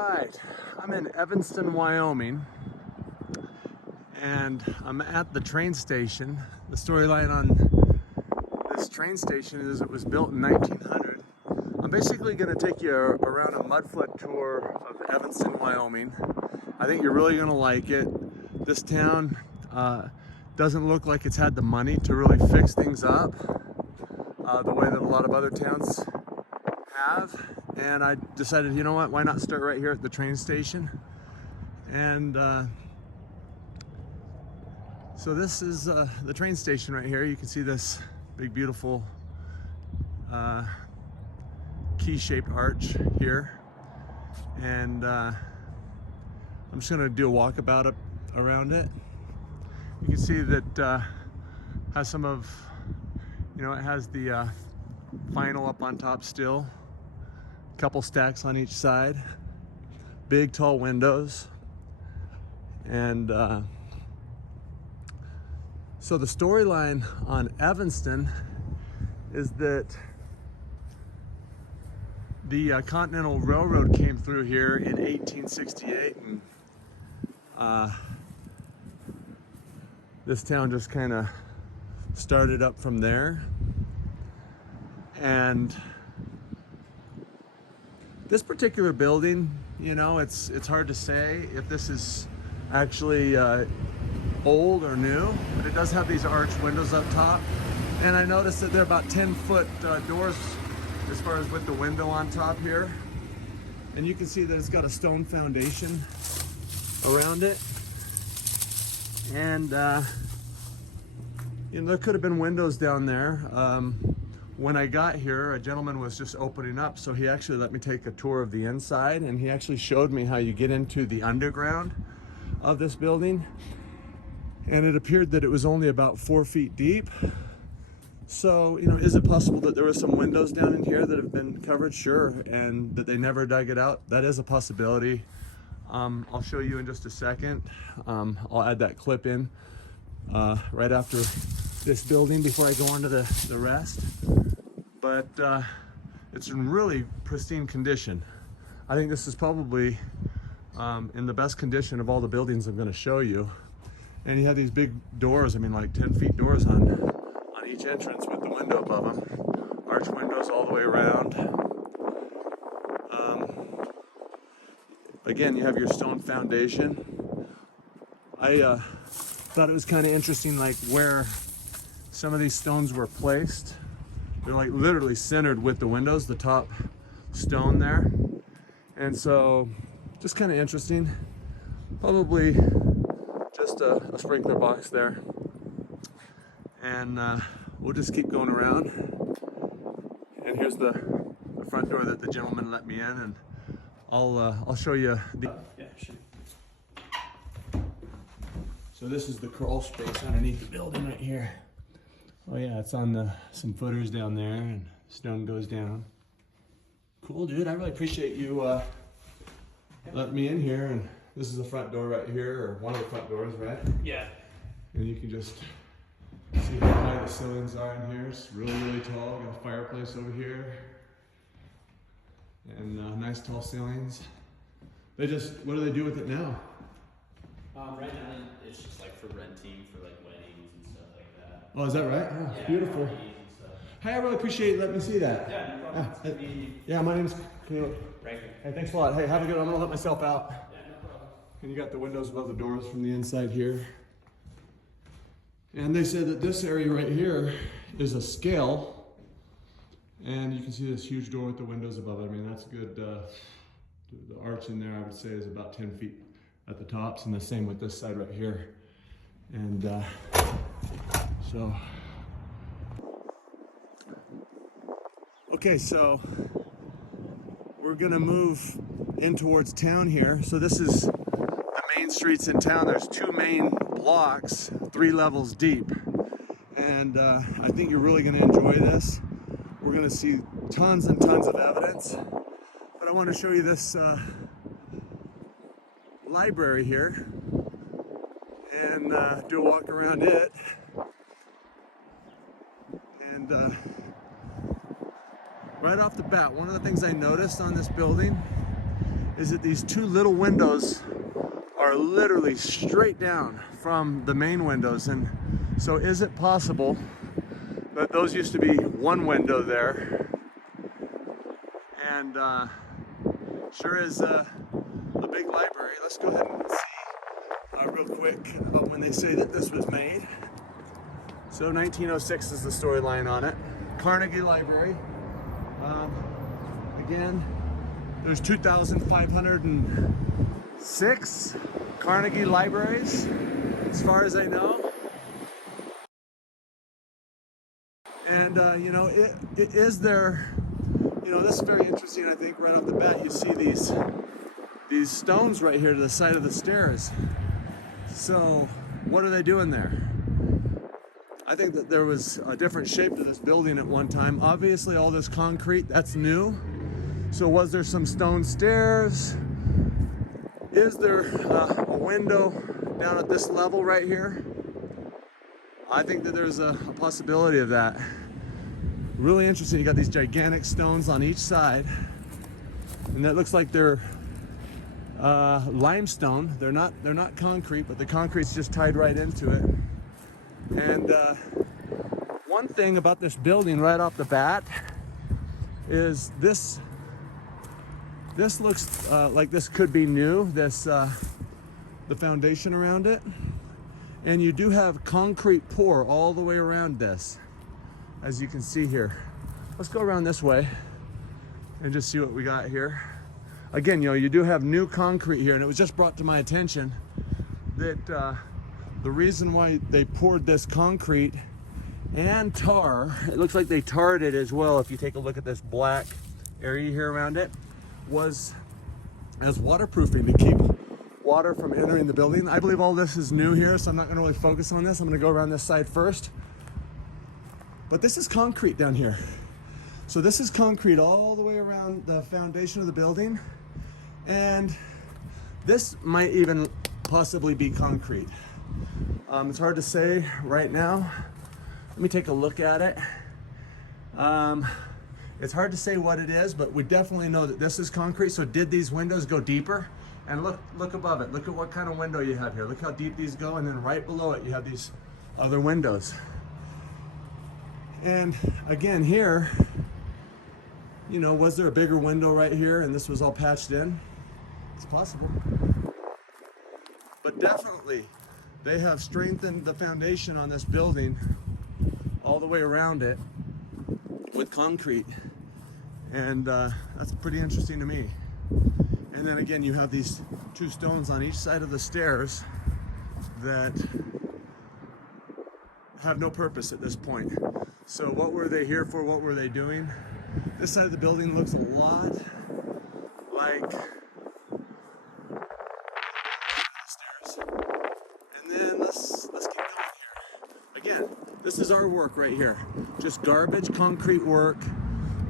right, I'm in Evanston, Wyoming, and I'm at the train station. The storyline on this train station is it was built in 1900. I'm basically going to take you around a mudflood tour of Evanston, Wyoming. I think you're really going to like it. This town doesn't look like it's had the money to really fix things up the way that a lot of other towns have. And I decided, you know what, why not start right here at the train station? And so this is the train station right here. You can see this big, beautiful key-shaped arch here. And I'm just gonna do a walkabout around it. You can see that has some of, you know, it has the vinyl up on top still. Couple stacks on each side, big tall windows. And so the storyline on Evanston is that the Continental Railroad came through here in 1868, and this town just kind of started up from there. And this particular building, you know, it's hard to say if this is actually old or new, but it does have these arched windows up top. And I noticed that they're about 10-foot doors as far as with the window on top here. And you can see that it's got a stone foundation around it. And you know, there could have been windows down there. When I got here, a gentleman was just opening up, so he actually let me take a tour of the inside, and he actually showed me how you get into the underground of this building. And it appeared that it was only about 4 feet deep. So, you know, is it possible that there were some windows down in here that have been covered? Sure, and that they never dug it out? That is a possibility. I'll show you in just a second. I'll add that clip in right after this building before I go on to the rest. But it's in really pristine condition. I think this is probably in the best condition of all the buildings I'm going to show you. And you have these big doors, I mean like 10 feet doors on each entrance with the window above them. Arch windows all the way around. Again, you have your stone foundation. I thought it was kind of interesting, like where some of these stones were placed. They're like literally centered with the windows, the top stone there. And so just kind of interesting. Probably just a sprinkler box there. And we'll just keep going around. And here's the front door that the gentleman let me in, and I'll show you the. Yeah, sure. So this is the crawl space underneath the building right here. Oh yeah, it's on some footers down there, and stone goes down. Cool, dude. I really appreciate you letting me in here. And this is the front door right here, or one of the front doors, right? Yeah. And you can just see how high the ceilings are in here. It's really, really tall. Got a fireplace over here, and nice tall ceilings. They just, what do they do with it now? Right now, it's just like for renting for like weddings and stuff like that. Oh, is that right? Oh, it's beautiful. Hey, I really appreciate you letting me see that. Yeah, no problem. Yeah, my name's Caleb. Right. Hey, thanks a lot. Hey, have a good one. I'm gonna let myself out. Yeah, no problem. And you got the windows above the doors from the inside here. And they said that this area right here is a scale. And you can see this huge door with the windows above it. I mean, that's good. The arch in there, I would say, is about 10 feet at the tops, and the same with this side right here. And so, okay, so we're gonna move in towards town here. So this is the main streets in town. There's 2 main blocks, 3 levels deep. And I think you're really gonna enjoy this. We're gonna see tons and tons of evidence. But I wanna show you this library here and do a walk around it. And right off the bat, one of the things I noticed on this building is that these two little windows are literally straight down from the main windows. And so is it possible that those used to be one window there? And sure is a big library. Let's go ahead and see real quick about when they say that this was made. So 1906 is the storyline on it. Carnegie Library. Again, there's 2,506 Carnegie libraries, as far as I know. And you know, it is there. You know, this is very interesting. I think right off the bat, you see these stones right here to the side of the stairs. So, what are they doing there? I think that there was a different shape to this building at one time. Obviously, all this concrete, that's new. So was there some stone stairs? Is there a window down at this level right here? I think that there's a possibility of that. Really interesting. You got these gigantic stones on each side, and that looks like they're limestone. They're not concrete, but the concrete's just tied right into it. And one thing about this building right off the bat is this looks like this could be new, the foundation around it. And you do have concrete pour all the way around this, as you can see here. Let's go around this way and just see what we got here. Again, you know, you do have new concrete here, and it was just brought to my attention that the reason why they poured this concrete and tar, it looks like they tarred it as well, if you take a look at this black area here around it, was as waterproofing to keep water from entering the building. I believe all this is new here, so I'm not going to really focus on this. I'm going to go around this side first. But this is concrete down here. So this is concrete all the way around the foundation of the building. And this might even possibly be concrete. It's hard to say right now. Let me take a look at it. It's hard to say what it is, but we definitely know that this is concrete. So did these windows go deeper? And look above it. Look at what kind of window you have here. Look how deep these go, and then right below it you have these other windows. And again here, you know, was there a bigger window right here and this was all patched in? It's possible. But definitely they have strengthened the foundation on this building all the way around it with concrete. And that's pretty interesting to me. And then again, you have these two stones on each side of the stairs that have no purpose at this point. So what were they here for? What were they doing? This side of the building looks a lot like stairs. And then let's keep going here. Again, this is our work right here. Just garbage concrete work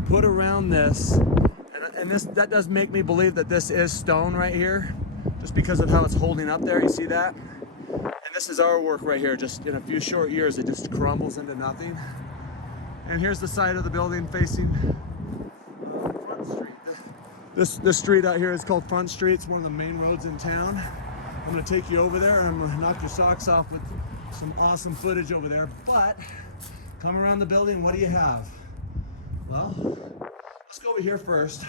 put around this. And that does make me believe that this is stone right here, just because of how it's holding up there. You see that? And this is our work right here. Just in a few short years, it just crumbles into nothing. And here's the side of the building facing Front Street. This street out here is called Front Street. It's one of the main roads in town. I'm gonna take you over there and I'm gonna knock your socks off with some awesome footage over there. But come around the building, what do you have? Well, let's go over here first.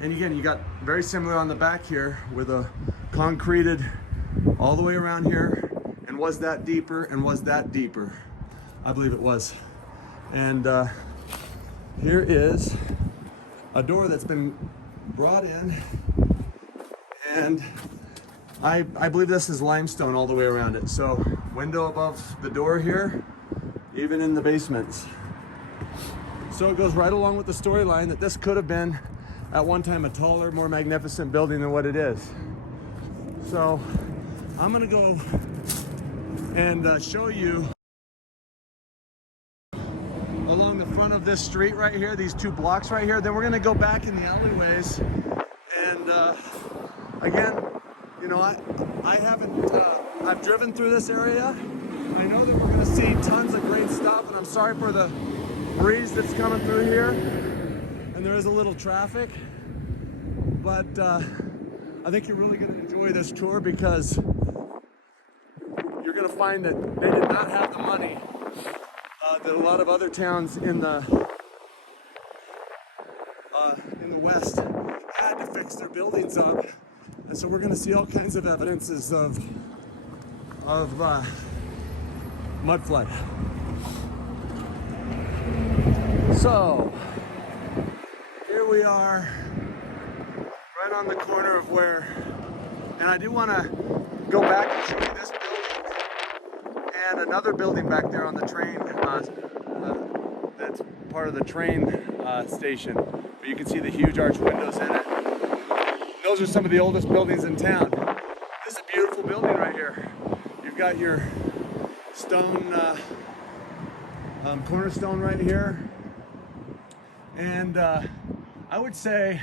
And again, you got very similar on the back here with a concreted all the way around here. And was that deeper? And was that deeper? I believe it was. And here is a door that's been brought in. And I believe this is limestone all the way around it. So window above the door here, even in the basements. So it goes right along with the storyline that this could have been at one time a taller, more magnificent building than what it is. So I'm gonna go and show you along the front of this street right here, these two blocks right here. Then we're gonna go back in the alleyways. And again, you know, I haven't, I've driven through this area. I know that we're gonna see tons of great stuff, and I'm sorry for the breeze that's coming through here. And there is a little traffic. but I think you're really going to enjoy this tour because you're going to find that they did not have the money that a lot of other towns in the West had to fix their buildings up. And so we're going to see all kinds of evidences of mud flood. So here we are, right on the corner of where, and I do want to go back and show you this building and another building back there on the train. That's part of the train station. But you can see the huge arch windows in it. Those are some of the oldest buildings in town. This is a beautiful building right here. You've got your stone cornerstone right here. And I would say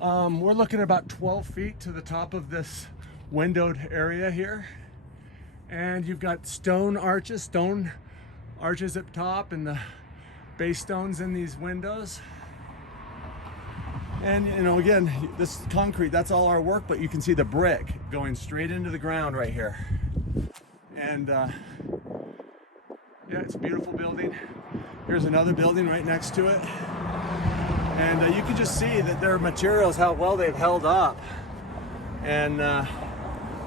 we're looking at about 12 feet to the top of this windowed area here. And you've got stone arches up top and the base stones in these windows. And you know, again, this concrete, that's all our work, but you can see the brick going straight into the ground right here. And yeah, it's a beautiful building. Here's another building right next to it. And you can just see that their materials, how well they've held up. And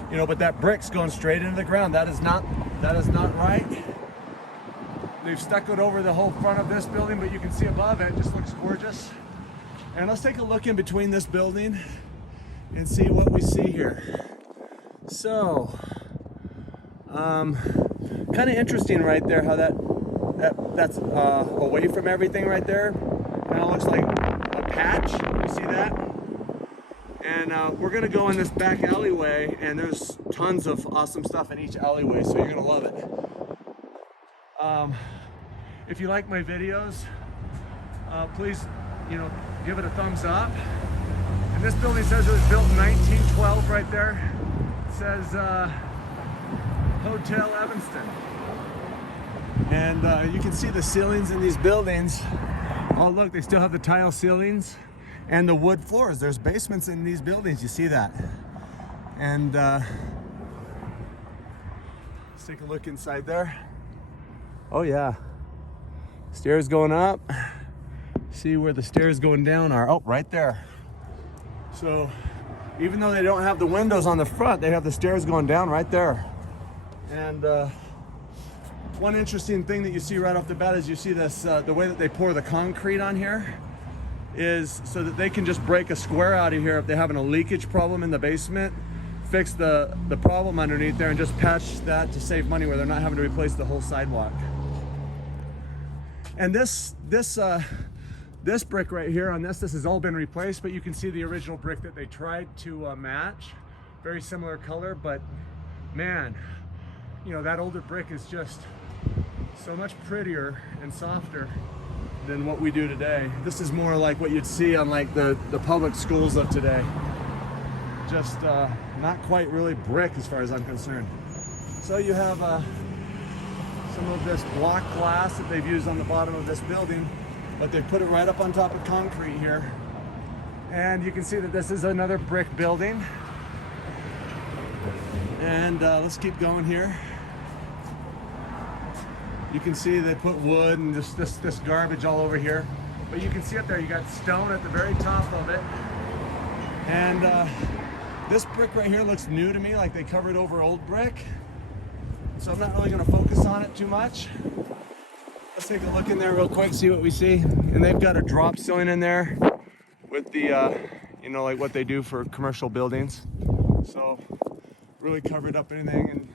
you know, but that brick's going straight into the ground. That is not right. They've stuccoed over the whole front of this building, but you can see above it, just looks gorgeous. And let's take a look in between this building and see what we see here. So, kind of interesting right there how that's away from everything right there. Kind of looks like a patch. You see that? And we're gonna go in this back alleyway, and there's tons of awesome stuff in each alleyway, so you're gonna love it. If you like my videos, please, you know, give it a thumbs up. And this building says it was built in 1912 right there. It says Hotel Evanston. And you can see the ceilings in these buildings. Oh look, they still have the tile ceilings and the wood floors. There's basements in these buildings, you see that. And let's take a look inside there. Oh yeah, stairs going up. See where the stairs going down are. Oh, right there. So even though they don't have the windows on the front, they have the stairs going down right there. And one interesting thing that you see right off the bat is you see this, the way that they pour the concrete on here is so that they can just break a square out of here if they're having a leakage problem in the basement, fix the problem underneath there and just patch that to save money where they're not having to replace the whole sidewalk. And this brick right here on this has all been replaced, but you can see the original brick that they tried to match. Very similar color, but man, you know, that older brick is just so much prettier and softer than what we do today. This is more like what you'd see on like the public schools of today. Just not quite really brick as far as I'm concerned. So you have some of this block glass that they've used on the bottom of this building, but they put it right up on top of concrete here. And you can see that this is another brick building. And let's keep going here. You can see they put wood and this garbage all over here. But you can see up there, you got stone at the very top of it. And this brick right here looks new to me, like they covered over old brick. So I'm not really gonna focus on it too much. Let's take a look in there real quick, see what we see. And they've got a drop ceiling in there with the, you know, like what they do for commercial buildings. So really covered up anything, and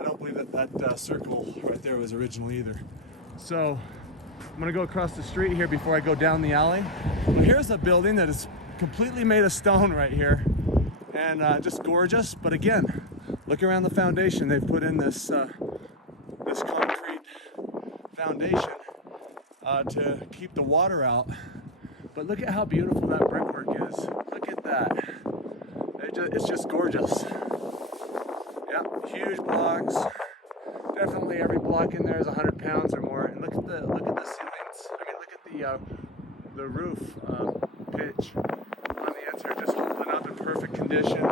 I don't believe that circle right there was original either. So I'm gonna go across the street here before I go down the alley. Well, here's a building that is completely made of stone right here, and just gorgeous. But again, look around the foundation. They've put in this this concrete foundation to keep the water out. But look at how beautiful that brickwork is. Look at that. It's just gorgeous. Yeah, huge blocks. Definitely every block in there is 100 pounds or more. And look at the ceilings. I mean, look at the roof pitch on the inside, just holding up in perfect condition.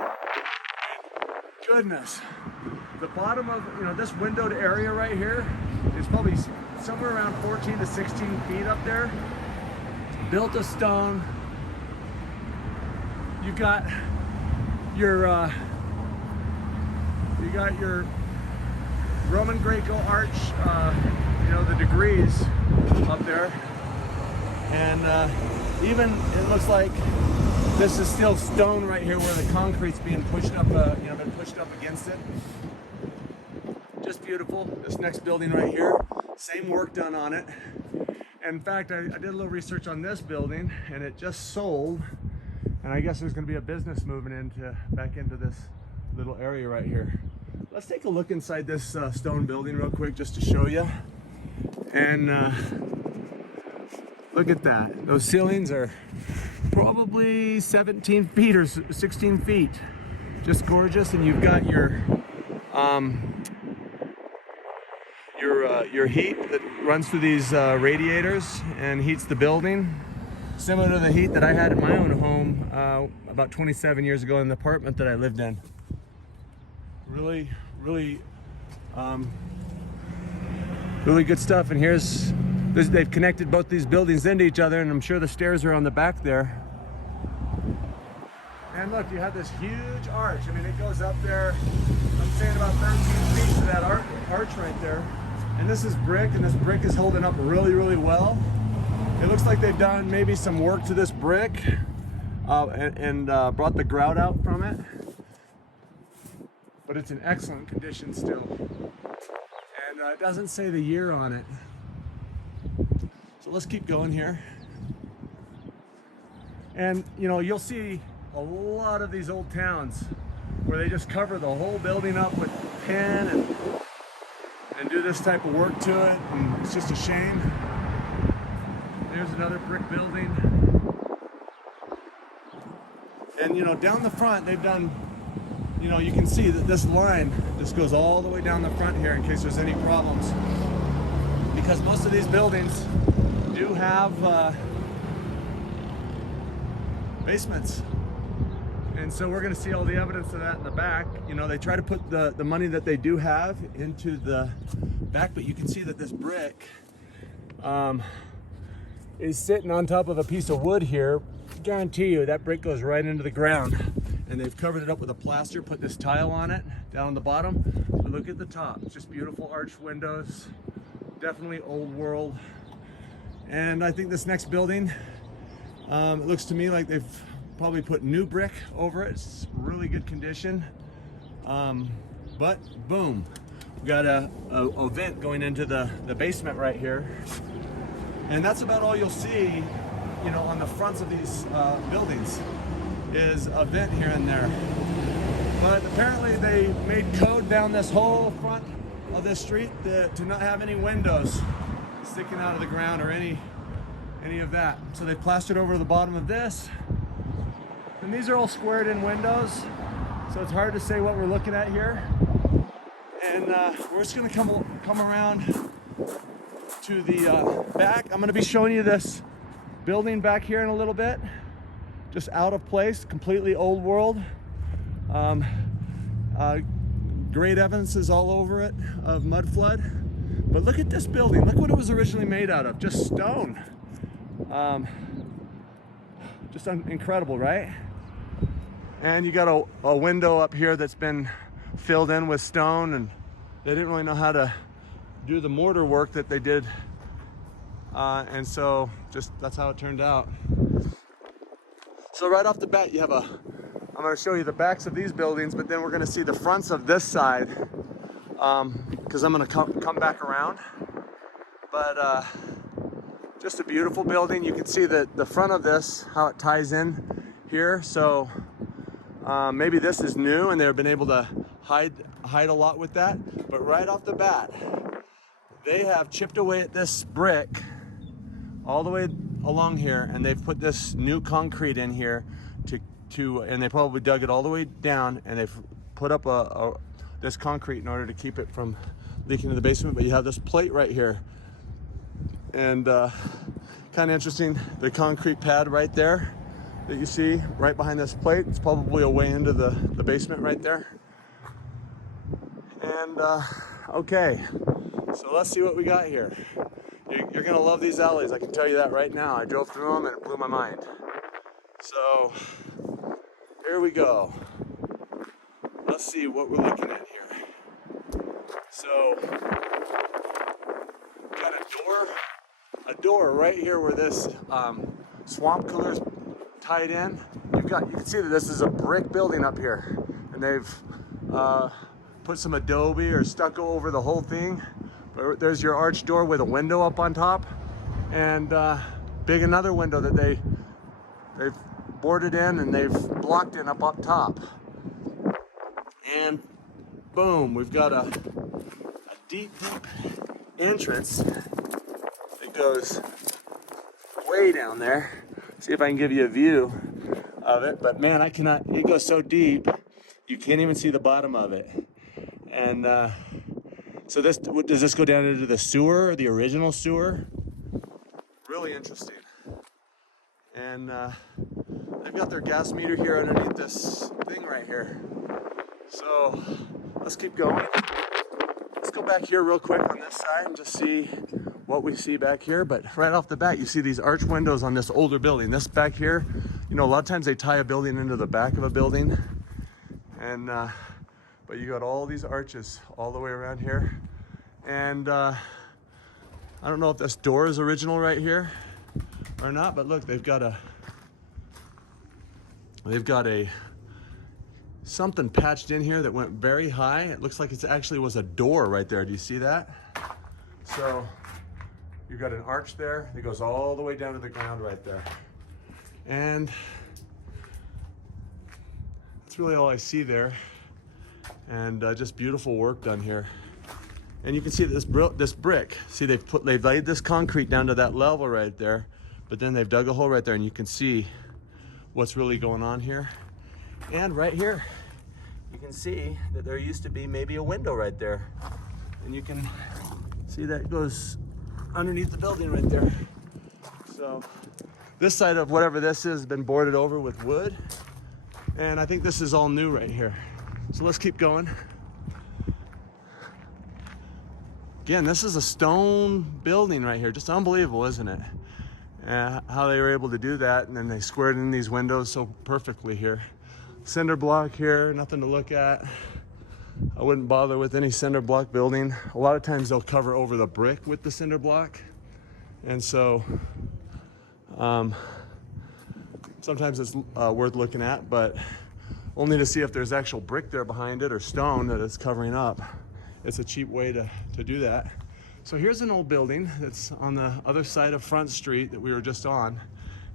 Goodness, the bottom of this windowed area right here is probably somewhere around 14 to 16 feet up there. Built of stone. You got your Roman Greco arch, the degrees up there, and even it looks like this is still stone right here where the concrete's being pushed up, been pushed up against it. Just beautiful. This next building right here, same work done on it. In fact, I did a little research on this building, and it just sold. And I guess there's going to be a business moving back into this little area right here. Let's take a look inside this stone building real quick just to show you. And look at that. Those ceilings are probably 17 feet or 16 feet. Just gorgeous. And you've got your heat that runs through these radiators and heats the building. Similar to the heat that I had in my own home about 27 years ago in the apartment that I lived in. Really, really, really good stuff. And they've connected both these buildings into each other, and I'm sure the stairs are on the back there. And look, you have this huge arch. I mean, it goes up there, I'm saying about 13 feet to that arch right there. And this is brick, and this brick is holding up really, really well. It looks like they've done maybe some work to this brick and brought the grout out from it. But it's in excellent condition still. And it doesn't say the year on it. So let's keep going here. And you'll see a lot of these old towns where they just cover the whole building up with tin and do this type of work to it, and it's just a shame. There's another brick building. And down the front they've done, you can see that this line just goes all the way down the front here in case there's any problems. Because most of these buildings do have basements. And so we're gonna see all the evidence of that in the back. They try to put the money that they do have into the back, but you can see that this brick is sitting on top of a piece of wood here. Guarantee you that brick goes right into the ground. And they've covered it up with a plaster, put this tile on it down on the bottom. But look at the top, it's just beautiful arched windows. Definitely old world. And I think this next building, it looks to me like they've probably put new brick over it. It's really good condition. But boom, we got a vent going into the basement right here. And that's about all you'll see, on the fronts of these buildings is a vent here and there. But apparently they made code down this whole front of this street to not have any windows sticking out of the ground or any of that. So they plastered over the bottom of this. And these are all squared in windows, so it's hard to say what we're looking at here. And we're just gonna come around to the back. I'm gonna be showing you this building back here in a little bit. Just out of place, completely old world. Great evidences all over it of mud flood. But look at this building. Look what it was originally made out of, just stone. Just incredible, right? And you got a window up here that's been filled in with stone, and they didn't really know how to do the mortar work that they did. And so that's how it turned out. So right off the bat, you have I'm gonna show you the backs of these buildings, but then we're gonna see the fronts of this side, because I'm gonna come back around. But just a beautiful building. You can see the front of this, how it ties in here. So maybe this is new and they've been able to hide a lot with that. But right off the bat, they have chipped away at this brick all the way along here, and they've put this new concrete in here and they probably dug it all the way down, and they've put up this concrete in order to keep it from leaking to the basement. But you have this plate right here, and kind of interesting, the concrete pad right there. that you see right behind this plate. It's probably a way into the basement right there. And okay, so let's see what we got here. You're gonna love these alleys, I can tell you that right now. I drove through them and it blew my mind. So here we go. Let's see what we're looking at here. So got a door right here where this swamp cooler is tied in. You can see that this is a brick building up here, and they've put some adobe or stucco over the whole thing. But there's your arch door with a window up on top, and another window that they've boarded in and they've blocked in up top. And boom, we've got a deep entrance that goes way down there. See if I can give you a view of it, but man, it goes so deep, you can't even see the bottom of it. And so does this go down into the sewer, the original sewer? Really interesting. And they've got their gas meter here underneath this thing right here. So let's keep going. Let's go back here real quick on this side and just see what we see back here. But right off the bat, you see these arch windows on this older building. This back here, you know, a lot of times they tie a building into the back of a building. And but you got all these arches all the way around here. And I don't know if this door is original right here or not, but look, they've got a something patched in here that went very high. It looks like it actually was a door right there. Do you see that? So you've got an arch there that goes all the way down to the ground right there. And that's really all I see there. And just beautiful work done here. And you can see this brick. See, they've laid this concrete down to that level right there, but then they've dug a hole right there, and you can see what's really going on here. And right here, you can see that there used to be maybe a window right there. And you can see that goes underneath the building right there. So this side of whatever this is has been boarded over with wood. And I think this is all new right here. So let's keep going. Again, this is a stone building right here. Just unbelievable, isn't it? How they were able to do that, and then they squared in these windows so perfectly here. Cinder block here, nothing to look at. I wouldn't bother with any cinder block building. A lot of times they'll cover over the brick with the cinder block. And so sometimes it's worth looking at, but only to see if there's actual brick there behind it or stone that it's covering up. It's a cheap way to do that. So here's an old building that's on the other side of Front Street that we were just on.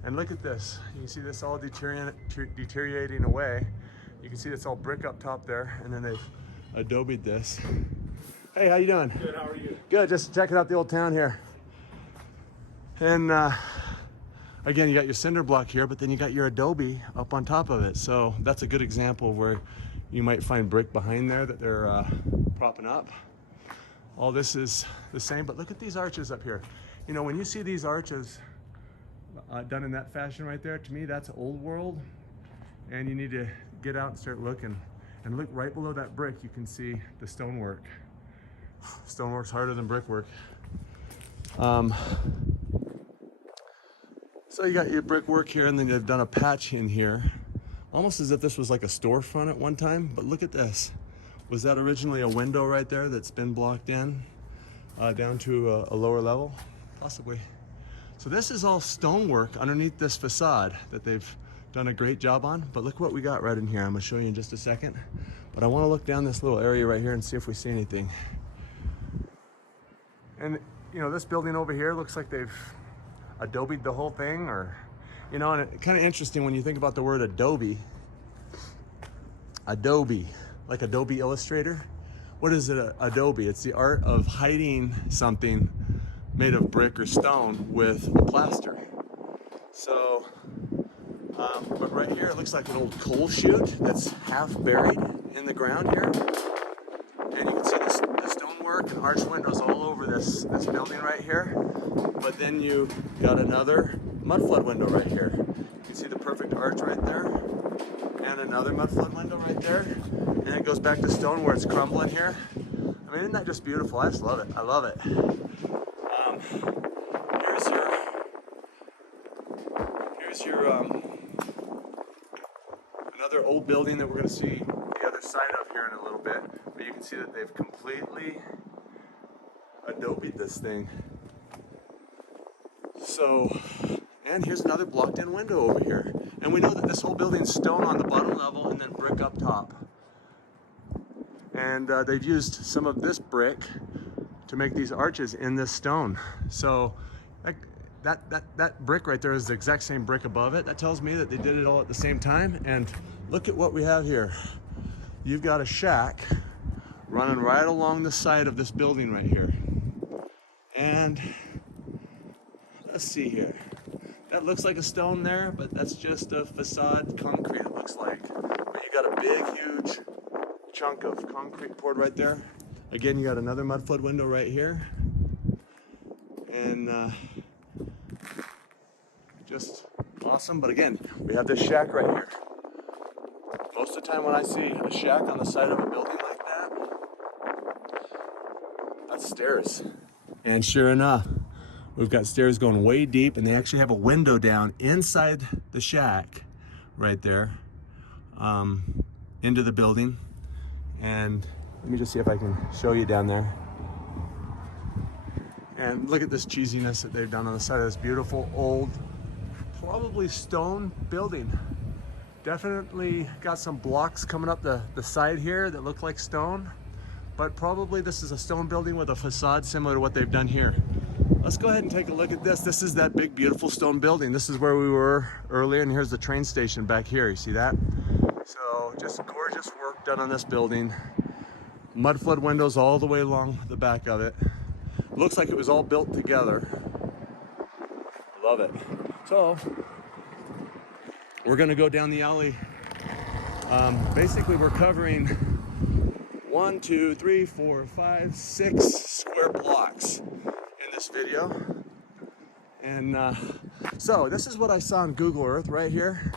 And look at this. You can see this all deteriorating away. You can see it's all brick up top there, and then they've adobe'd this. Hey, how you doing? Good, how are you? Good, just checking out the old town here. And again, you got your cinder block here, but then you got your adobe up on top of it. So that's a good example of where you might find brick behind there that they're propping up. All this is the same, but look at these arches up here. You know, when you see these arches done in that fashion right there, to me, that's old world. And you need to get out and start looking. And look right below that brick, you can see the stonework. Stonework's harder than brickwork. So you got your brickwork here, and then they've done a patch in here, almost as if this was like a storefront at one time. But look at this. Was that originally a window right there that's been blocked in down to a lower level? Possibly. So this is all stonework underneath this facade that they've done a great job on. But look what we got right in here. I'm gonna show you in just a second. But I wanna look down this little area right here and see if we see anything. And you know, this building over here looks like they've adobe'd the whole thing, or, you know, and it's kind of interesting when you think about the word adobe. Adobe, like Adobe Illustrator. What is it, adobe? It's the art of hiding something made of brick or stone with a plaster. So, but right here it looks like an old coal chute that's half buried in the ground here. And you can see the stonework and arch windows all over this building right here. But then you got another mudflood window right here. You can see the perfect arch right there, and another mudflood window right there, and it goes back to stone where it's crumbling here. I mean, isn't that just beautiful? I just love it. I love it. Here's your another old building that we're going to see the other side of here in a little bit, but you can see that they've completely adobe'd this thing. So, and here's another blocked in window over here. And we know that this whole building's stone on the bottom level and then brick up top. And they've used some of this brick to make these arches in this stone. So that brick right there is the exact same brick above it. That tells me that they did it all at the same time. And look at what we have here. You've got a shack running right along the side of this building right here. And let's see here. That looks like a stone there, but that's just a facade concrete, it looks like. But you got a big, huge chunk of concrete poured right there. Again, you got another mudflood window right here. And just awesome. But again, we have this shack right here. Most of the time when I see a shack on the side of a building like that, that's stairs. And sure enough, we've got stairs going way deep, and they actually have a window down inside the shack right there into the building. And let me just see if I can show you down there. And look at this cheesiness that they've done on the side of this beautiful old, probably stone building. Definitely got some blocks coming up the side here that look like stone, but probably this is a stone building with a facade similar to what they've done here. Let's go ahead and take a look at this. This is that big, beautiful stone building. This is where we were earlier, and here's the train station back here. You see that? So just gorgeous work done on this building. Mudflood windows all the way along the back of it. Looks like it was all built together. Love it. So we're gonna go down the alley. Basically, we're covering 1, 2, 3, 4, 5, 6 square blocks in this video. And so this is what I saw on Google Earth right here.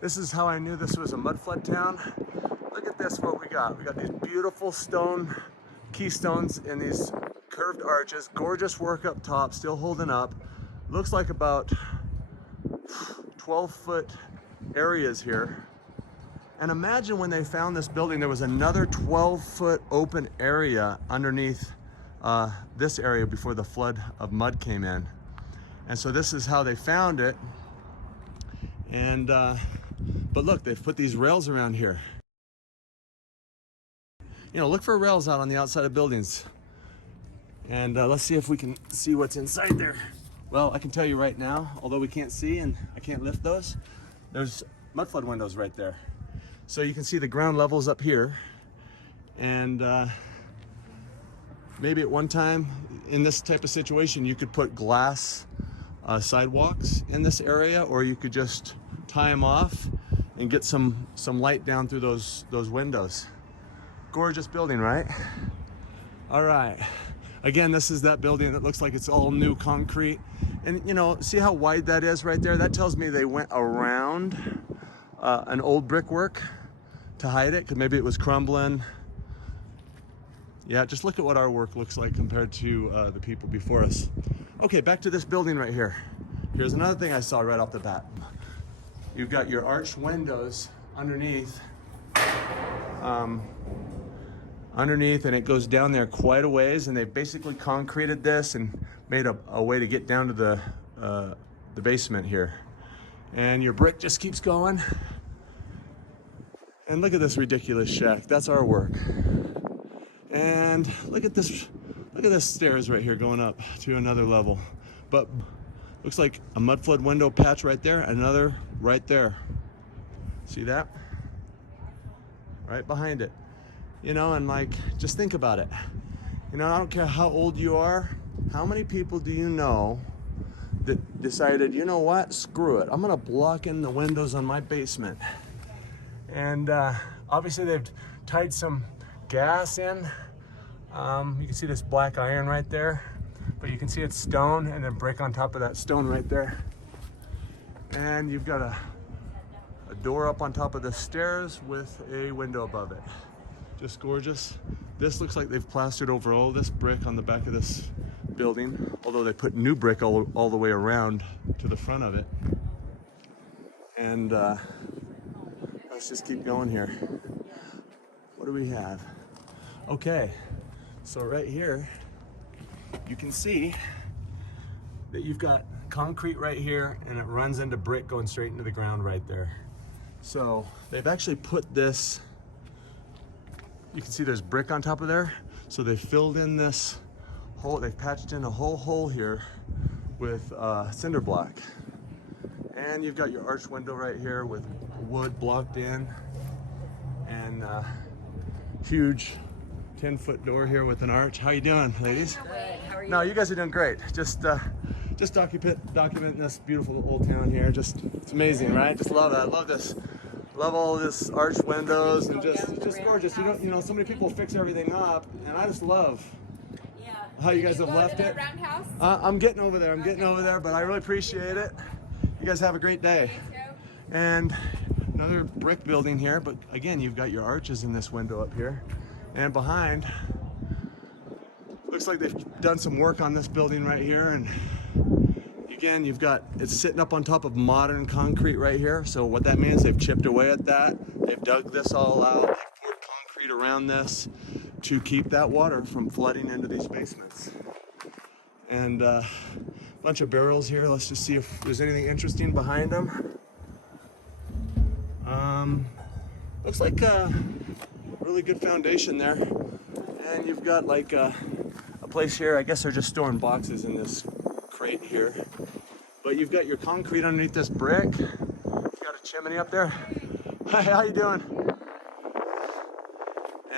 This is how I knew this was a mudflood town. Look at this, what we got. We got these beautiful stone keystones and these curved arches, gorgeous work up top, still holding up. Looks like about 12-foot areas here. And imagine when they found this building, there was another 12-foot open area underneath this area before the flood of mud came in. And so this is how they found it. And but look, they've put these rails around here. You know, look for rails out on the outside of buildings. And let's see if we can see what's inside there. Well, I can tell you right now, although we can't see and I can't lift those, there's mudflood windows right there. So you can see the ground levels up here. And maybe at one time in this type of situation, you could put glass sidewalks in this area, or you could just tie them off and get some light down through those windows. Gorgeous building, right? All right. Again, this is that building that looks like it's all new concrete. And you know, see how wide that is right there? That tells me they went around an old brickwork to hide it, because maybe it was crumbling. Yeah, just look at what our work looks like compared to the people before us. Okay, back to this building right here. Here's another thing I saw right off the bat. You've got your arched windows underneath, and it goes down there quite a ways, and they've basically concreted this and made a way to get down to the basement here. And your brick just keeps going. And look at this ridiculous shack. That's our work. And look at this stairs right here going up to another level. But looks like a mudflood window patch right there, another right there. See that? Right behind it. You know, and like, just think about it. You know, I don't care how old you are, how many people do you know that decided, you know what, screw it, I'm gonna block in the windows on my basement. And obviously they've tied some gas in. You can see this black iron right there, but you can see it's stone and then brick on top of that stone right there. And you've got a a door up on top of the stairs with a window above it. Just gorgeous. This looks like they've plastered over all this brick on the back of this building, although they put new brick all the way around to the front of it. And let's just keep going here. What do we have? Okay, so right here, you can see that you've got concrete right here and it runs into brick going straight into the ground right there. So they've actually put this, you can see there's brick on top of there. So they filled in this hole, they've patched in a whole hole here with cinder block. And you've got your arch window right here with wood blocked in, and huge 10-foot door here with an arch. How you doing, ladies? Good. How are you? No, you guys are doing great. Just documenting this beautiful old town here. Just, it's amazing, right? Just love it. I love this. Love all this arch windows and just gorgeous. You know, so many people fix everything up, and I just love how you guys have left it. Roundhouse? I'm getting over there. I'm getting over there, but I really appreciate it. You guys have a great day. And another brick building here, but again, you've got your arches in this window up here. And behind, looks like they've done some work on this building right here. And again, you've got, it's sitting up on top of modern concrete right here. So what that means, they've chipped away at that. They've dug this all out. They've poured concrete around this to keep that water from flooding into these basements. And a bunch of barrels here. Let's just see if there's anything interesting behind them. Looks like a really good foundation there. And you've got like a place here. I guess they're just storing boxes in this crate here. But you've got your concrete underneath this brick. You've got a chimney up there. Hi, how you doing?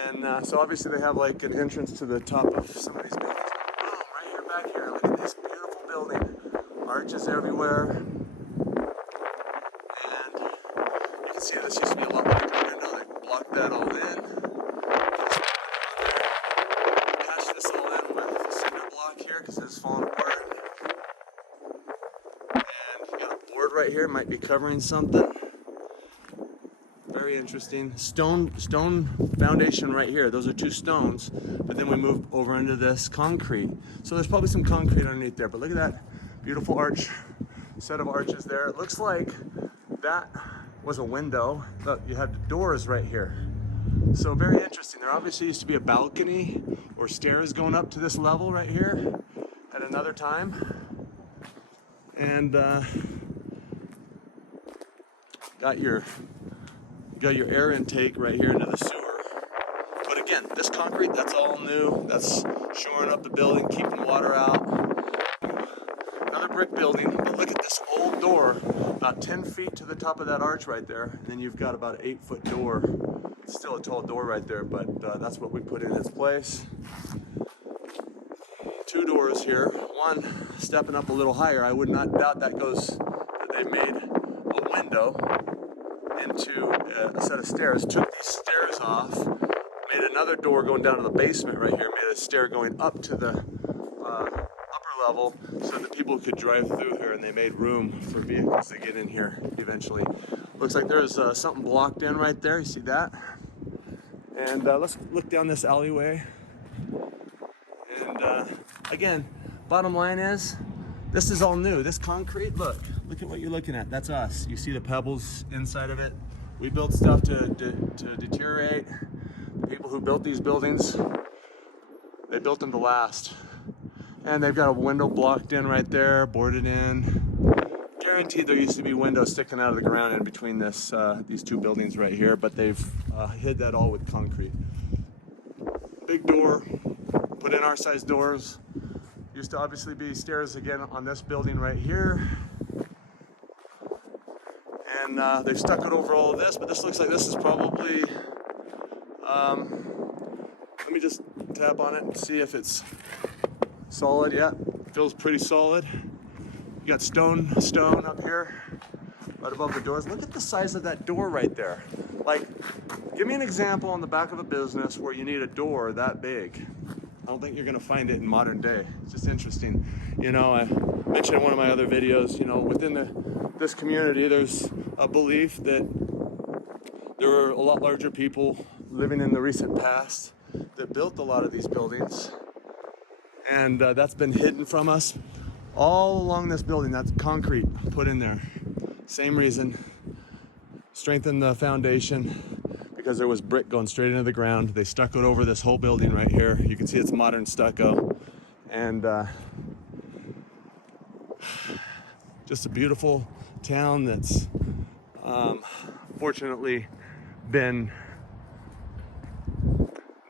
And so obviously they have like an entrance to the top of some of these buildings. Boom, right here, back here. Look at this beautiful building. Arches everywhere. And you can see this used to be a lot more window. They blocked that all in. Patched this all in with cinder block here because it's falling apart. And you got a board right here, might be covering something. Very interesting. Stone foundation right here. Those are two stones, but then we move over into this concrete. So there's probably some concrete underneath there, but look at that beautiful arch, set of arches there. It looks like that was a window. Look, you had the doors right here. So very interesting. There obviously used to be a balcony or stairs going up to this level right here at another time. And got your air intake right here into the sewer. But again, this concrete, that's all new. That's shoring up the building, keeping water out. Another brick building, but look at this old door, about 10 feet to the top of that arch right there. And then you've got about an 8-foot door. It's still a tall door right there, but that's what we put in its place. Two doors here, one stepping up a little higher. I would not doubt that they made a window into a set of stairs, took these stairs off, made another door going down to the basement right here, made a stair going up to the upper level so that people could drive through here, and they made room for vehicles to get in here eventually. Looks like there's something blocked in right there, you see that? And let's look down this alleyway. And again, bottom line is, this is all new. This concrete, look at what you're looking at. That's us. You see the pebbles inside of it. We built stuff to deteriorate. The people who built these buildings, they built them to last. And they've got a window blocked in right there, boarded in. Guaranteed there used to be windows sticking out of the ground in between these two buildings right here, but they've hid that all with concrete. Big door, put in our size doors. Used to obviously be stairs again on this building right here. And they've stuck it over all of this, but this looks like this is probably, let me just tap on it and see if it's solid. Yeah, feels pretty solid. You got stone up here, right above the doors. Look at the size of that door right there. Like, give me an example on the back of a business where you need a door that big. I don't think you're gonna find it in modern day. It's just interesting. You know, I mentioned in one of my other videos, you know, within the this community, there's a belief that there were a lot larger people living in the recent past that built a lot of these buildings, and that's been hidden from us all along this building. That's concrete put in there. Same reason. Strengthen the foundation because there was brick going straight into the ground. They stuccoed over this whole building right here. You can see it's modern stucco, and just a beautiful town that's fortunately been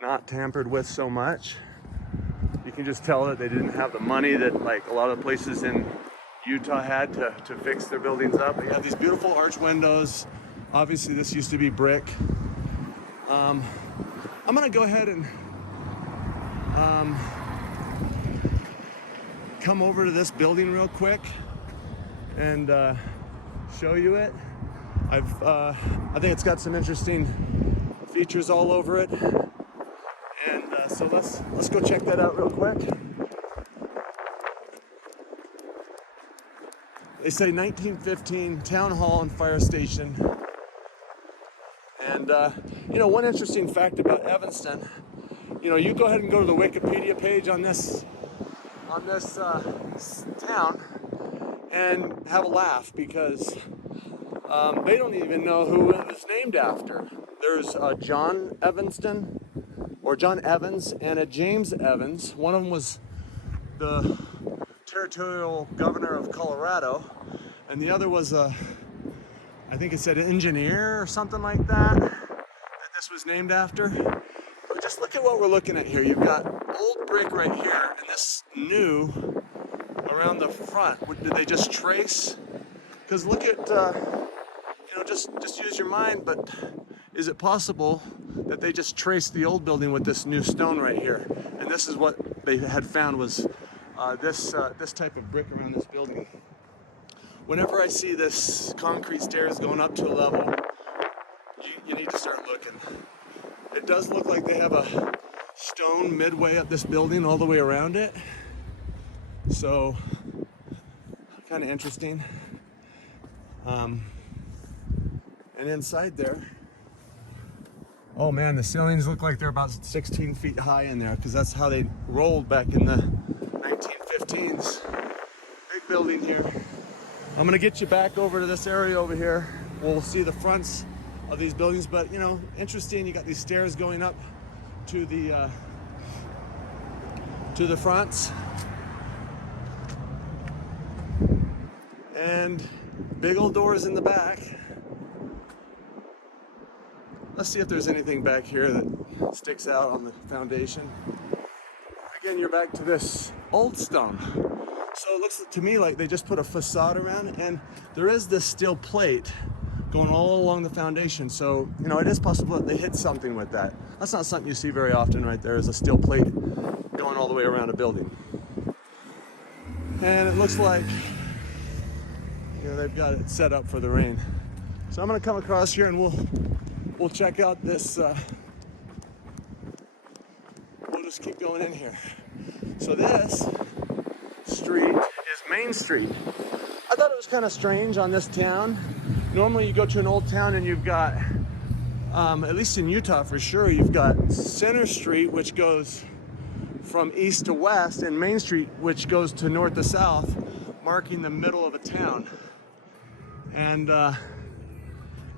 not tampered with so much. You can just tell that they didn't have the money that like a lot of places in Utah had to fix their buildings up. They have these beautiful arch windows. Obviously this used to be brick. I'm gonna go ahead and come over to this building real quick and show you it. I think it's got some interesting features all over it, and so let's go check that out real quick. They say 1915 town hall and fire station, and you know, one interesting fact about Evanston, you know, you go ahead and go to the Wikipedia page on this town and have a laugh, because they don't even know who it was named after. There's John Evanston, or John Evans, and a James Evans. One of them was the territorial governor of Colorado, and the other was I think it said an engineer or something like that this was named after. But just look at what we're looking at here. You've got old brick right here, and this new around the front. Did they just trace? Because look at, you know, just use your mind, but is it possible that they just traced the old building with this new stone right here? And this is what they had found was this type of brick around this building. Whenever I see this concrete stairs going up to a level, you need to start looking. It does look like they have a stone midway up this building all the way around it. So, kind of interesting. And inside there, oh man, the ceilings look like they're about 16 feet high in there, because that's how they rolled back in the 1915s. Big building here. I'm gonna get you back over to this area over here. We'll see the fronts of these buildings, but you know, interesting. You got these stairs going up to the fronts, and big old doors in the back. Let's see if there's anything back here that sticks out on the foundation. Again, you're back to this old stone. So it looks to me like they just put a facade around it, and there is this steel plate going all along the foundation. So, you know, it is possible that they hit something with that. That's not something you see very often right there, is a steel plate going all the way around a building. And it looks like, you know, they've got it set up for the rain. So I'm gonna come across here and we'll check out this, we'll just keep going in here. So this street is Main Street. I thought it was kind of strange on this town. Normally you go to an old town and you've got, at least in Utah for sure, you've got Center Street, which goes from east to west, and Main Street, which goes to north to south, marking the middle of a town. And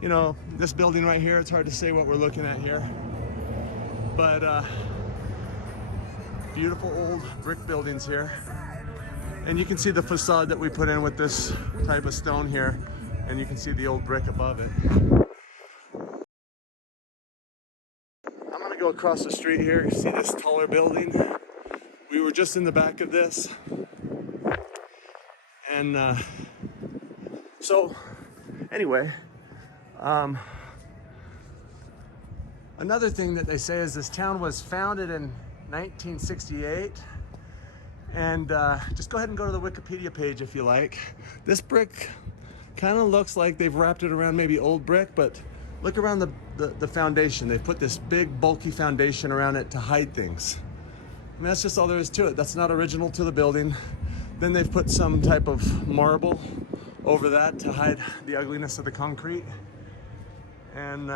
you know, this building right here, it's hard to say what we're looking at here, but beautiful old brick buildings here. And you can see the facade that we put in with this type of stone here, and you can see the old brick above it. I'm gonna go across the street here. You see this taller building? We were just in the back of this. And so anyway, another thing that they say is this town was founded in 1968. And just go ahead and go to the Wikipedia page if you like. This brick kind of looks like they've wrapped it around maybe old brick, but look around the foundation. They put this big bulky foundation around it to hide things. I mean, that's just all there is to it. That's not original to the building. Then they've put some type of marble over that to hide the ugliness of the concrete. And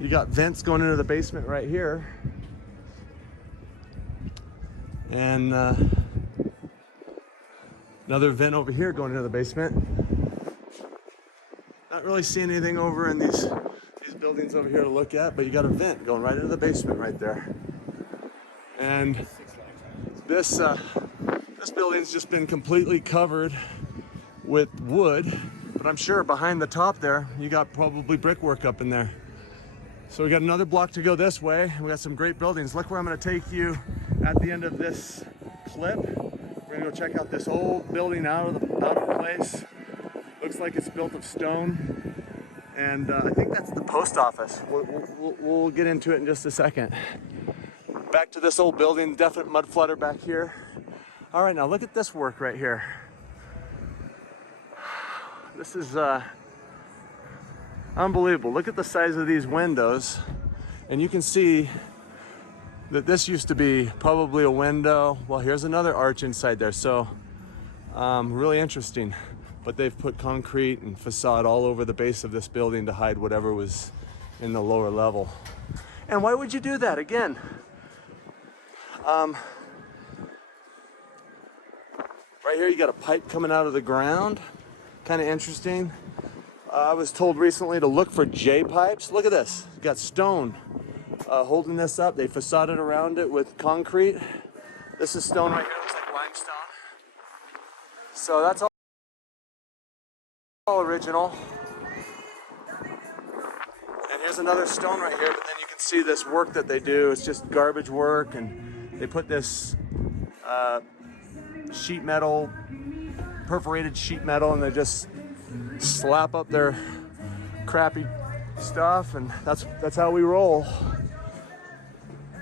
you got vents going into the basement right here. And another vent over here going into the basement. Not really seeing anything over in these buildings over here to look at, but you got a vent going right into the basement right there. And this building's just been completely covered with wood, but I'm sure behind the top there, you got probably brickwork up in there. So we got another block to go this way. We got some great buildings. Look where I'm gonna take you at the end of this clip. We're gonna go check out this old building out of place. Looks like it's built of stone. And I think that's the post office. We'll get into it in just a second. Back to this old building, definite mud flutter back here. All right, now look at this work right here. This is unbelievable. Look at the size of these windows. And you can see that this used to be probably a window. Well, here's another arch inside there. So really interesting. But they've put concrete and facade all over the base of this building to hide whatever was in the lower level. And why would you do that? Again, right here you got a pipe coming out of the ground. Kind of interesting. I was told recently to look for J pipes. Look at this. You got stone holding this up. They facaded around it with concrete. This is stone right here. Looks like limestone. So that's all original. And here's another stone right here, but then you can see this work that they do. It's just garbage work, and they put this sheet metal, perforated sheet metal, and they just slap up their crappy stuff, and that's how we roll.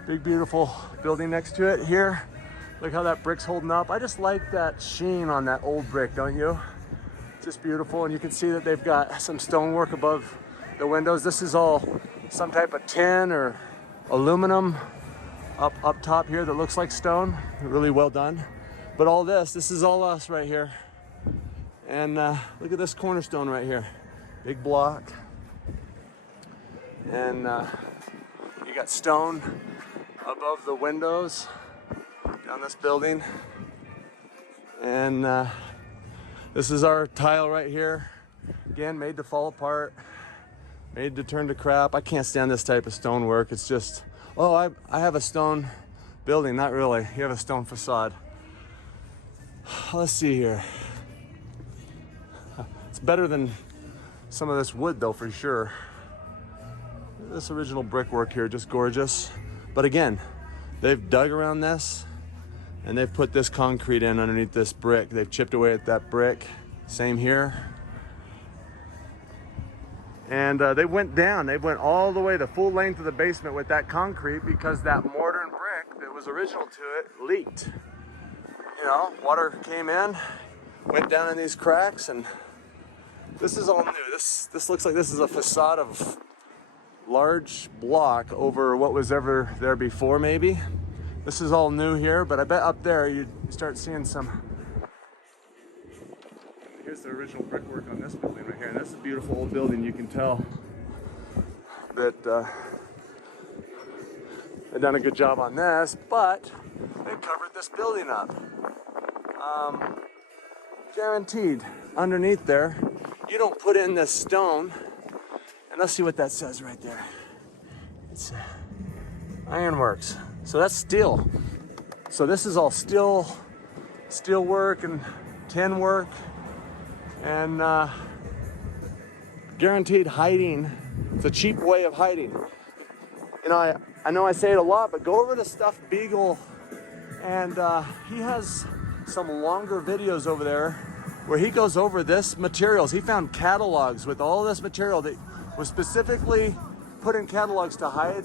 Big beautiful building next to it here. Look how that brick's holding up. I just like that sheen on that old brick, don't you? Just beautiful. And you can see that they've got some stonework above the windows. This is all some type of tin or aluminum up top here that looks like stone. Really well done. But all this is all us right here. And look at this cornerstone right here. Big block. And you got stone above the windows down this building. And this is our tile right here. Again, made to fall apart, made to turn to crap. I can't stand this type of stonework. It's just, oh, I have a stone building. Not really. You have a stone facade. Let's see here. It's better than some of this wood though, for sure. This original brickwork here, just gorgeous. But again, they've dug around this and they've put this concrete in underneath this brick. They've chipped away at that brick. Same here. And they went down. They went all the way the full length of the basement with that concrete because that mortar and brick that was original to it leaked. You know, water came in, went down in these cracks, and this is all new. This looks like this is a facade of large block over what was ever there before, maybe. This is all new here, but I bet up there you start seeing some. Here's the original brickwork on this building right here. And this is a beautiful old building. You can tell that they've done a good job on this, but they covered this building up. Guaranteed, underneath there, you don't put in this stone. And let's see what that says right there. It's ironworks. So that's steel. So this is all steel work and tin work, and guaranteed hiding. It's a cheap way of hiding. You know, I know I say it a lot, but go over to Stuffed Beagle, and he has some longer videos over there where he goes over this materials. He found catalogs with all this material that was specifically put in catalogs to hide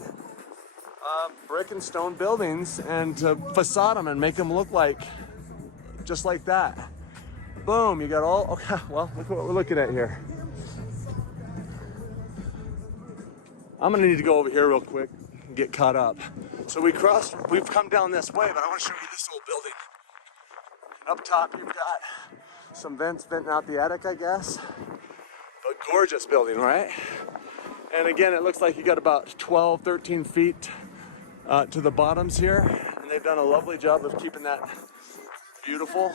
brick and stone buildings and to facade them and make them look like just like that. Boom, you got all, okay, well, look what we're looking at here. I'm gonna need to go over here real quick and get caught up. So we've come down this way, but I want to show you this old building. Up top, you've got some vents venting out the attic, I guess. But gorgeous building, right? And again, it looks like you got about 12, 13 feet to the bottoms here. And they've done a lovely job of keeping that beautiful.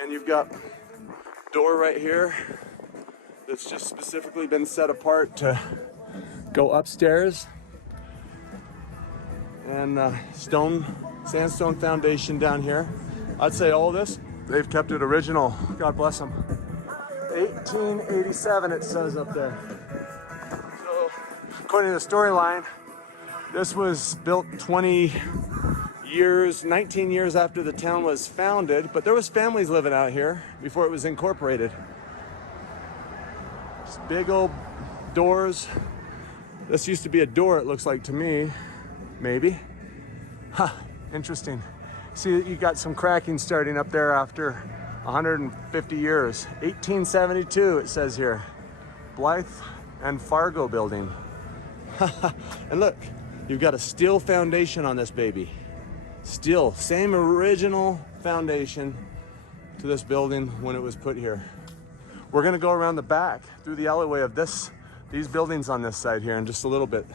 And you've got door right here that's just specifically been set apart to go upstairs. And sandstone foundation down here. I'd say all this, they've kept it original. God bless them. 1887 it says up there. So, according to the storyline, this was built 19 years after the town was founded, but there was families living out here before it was incorporated. Just big old doors. This used to be a door, it looks like to me, maybe. Huh, interesting. See, you got some cracking starting up there after 150 years. 1872, it says here. Blythe and Fargo building. And look, you've got a steel foundation on this baby. Steel, same original foundation to this building when it was put here. We're gonna go around the back through the alleyway of these buildings on this side here in just a little bit.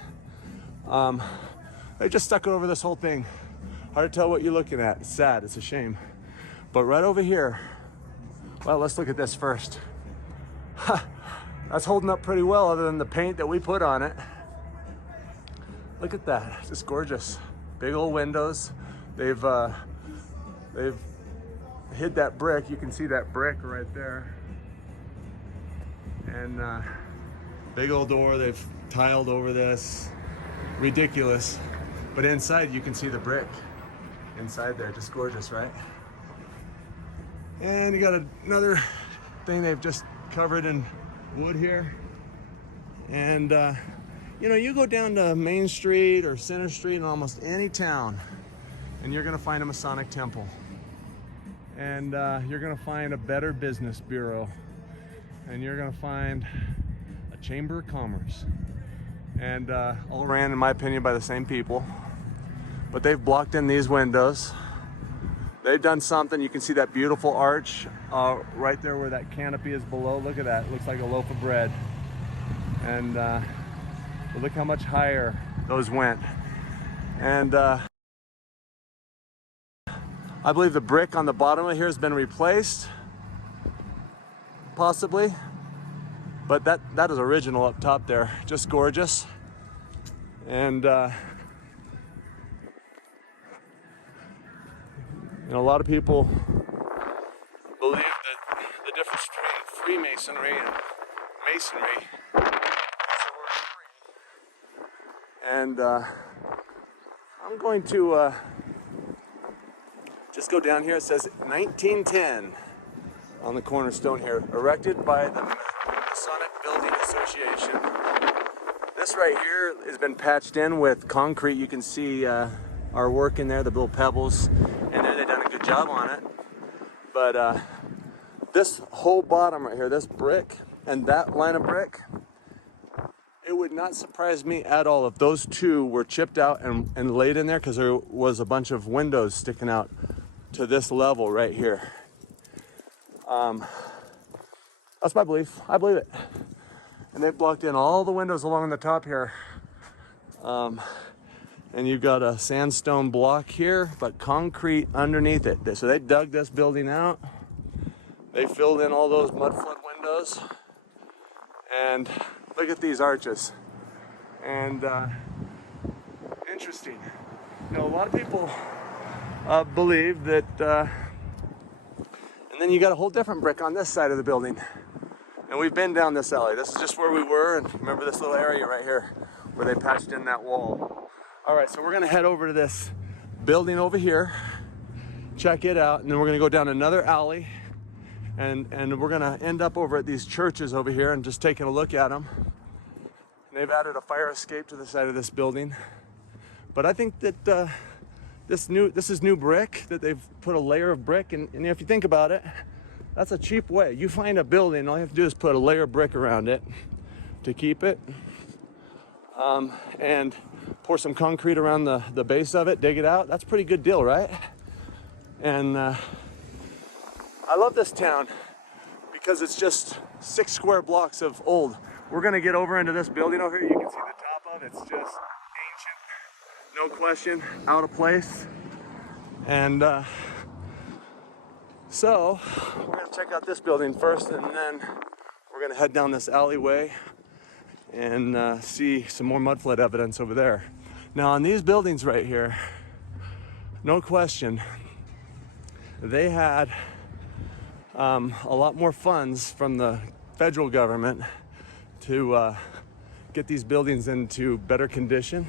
They just stuck over this whole thing. Hard to tell what you're looking at. It's sad, it's a shame. But right over here, well, let's look at this first. That's holding up pretty well other than the paint that we put on it. Look at that, it's just gorgeous. Big old windows. They've hid that brick. You can see that brick right there. And big old door, they've tiled over this. Ridiculous. But inside you can see the brick. Inside there, just gorgeous, right? And you got another thing they've just covered in wood here. And you know, you go down to Main Street or Center Street in almost any town, and you're gonna find a Masonic temple. And you're gonna find a Better Business Bureau. And you're gonna find a Chamber of Commerce. And all ran, in my opinion, by the same people. But they've blocked in these windows. They've done something. You can see that beautiful arch right there where that canopy is below. Look at that, it looks like a loaf of bread. And look how much higher those went. And I believe the brick on the bottom of here has been replaced, possibly. But that is original up top there, just gorgeous. And you know, a lot of people believe that the difference between Freemasonry and Masonry is the word free. And I'm going to just go down here. It says 1910 on the cornerstone here, erected by the Masonic Building Association. This right here has been patched in with concrete. You can see our work in there, the little pebbles, and there they've done a good job on it. But this whole bottom right here, this brick and that line of brick, it would not surprise me at all if those two were chipped out and laid in there, because there was a bunch of windows sticking out to this level right here. That's my belief. I believe it. And they've blocked in all the windows along the top here. And you've got a sandstone block here, but concrete underneath it. So they dug this building out. They filled in all those mudflood windows. And look at these arches. And interesting. You know, a lot of people believe that, and then you got a whole different brick on this side of the building. And we've been down this alley. This is just where we were, and remember this little area right here where they patched in that wall. All right, so we're gonna head over to this building over here, check it out, and then we're gonna go down another alley, and we're gonna end up over at these churches over here and just taking a look at them. And they've added a fire escape to the side of this building. But I think that this is new brick, that they've put a layer of brick, and if you think about it, that's a cheap way. You find a building, all you have to do is put a layer of brick around it to keep it, and pour some concrete around the base of it, dig it out. That's a pretty good deal, right? And I love this town because it's just 6 square blocks of old. We're gonna get over into this building over here. You can see the top of it. It's just ancient, no question, out of place. And so we're gonna check out this building first, and then we're gonna head down this alleyway and see some more mud flood evidence over there. Now on these buildings right here, no question, they had a lot more funds from the federal government to get these buildings into better condition.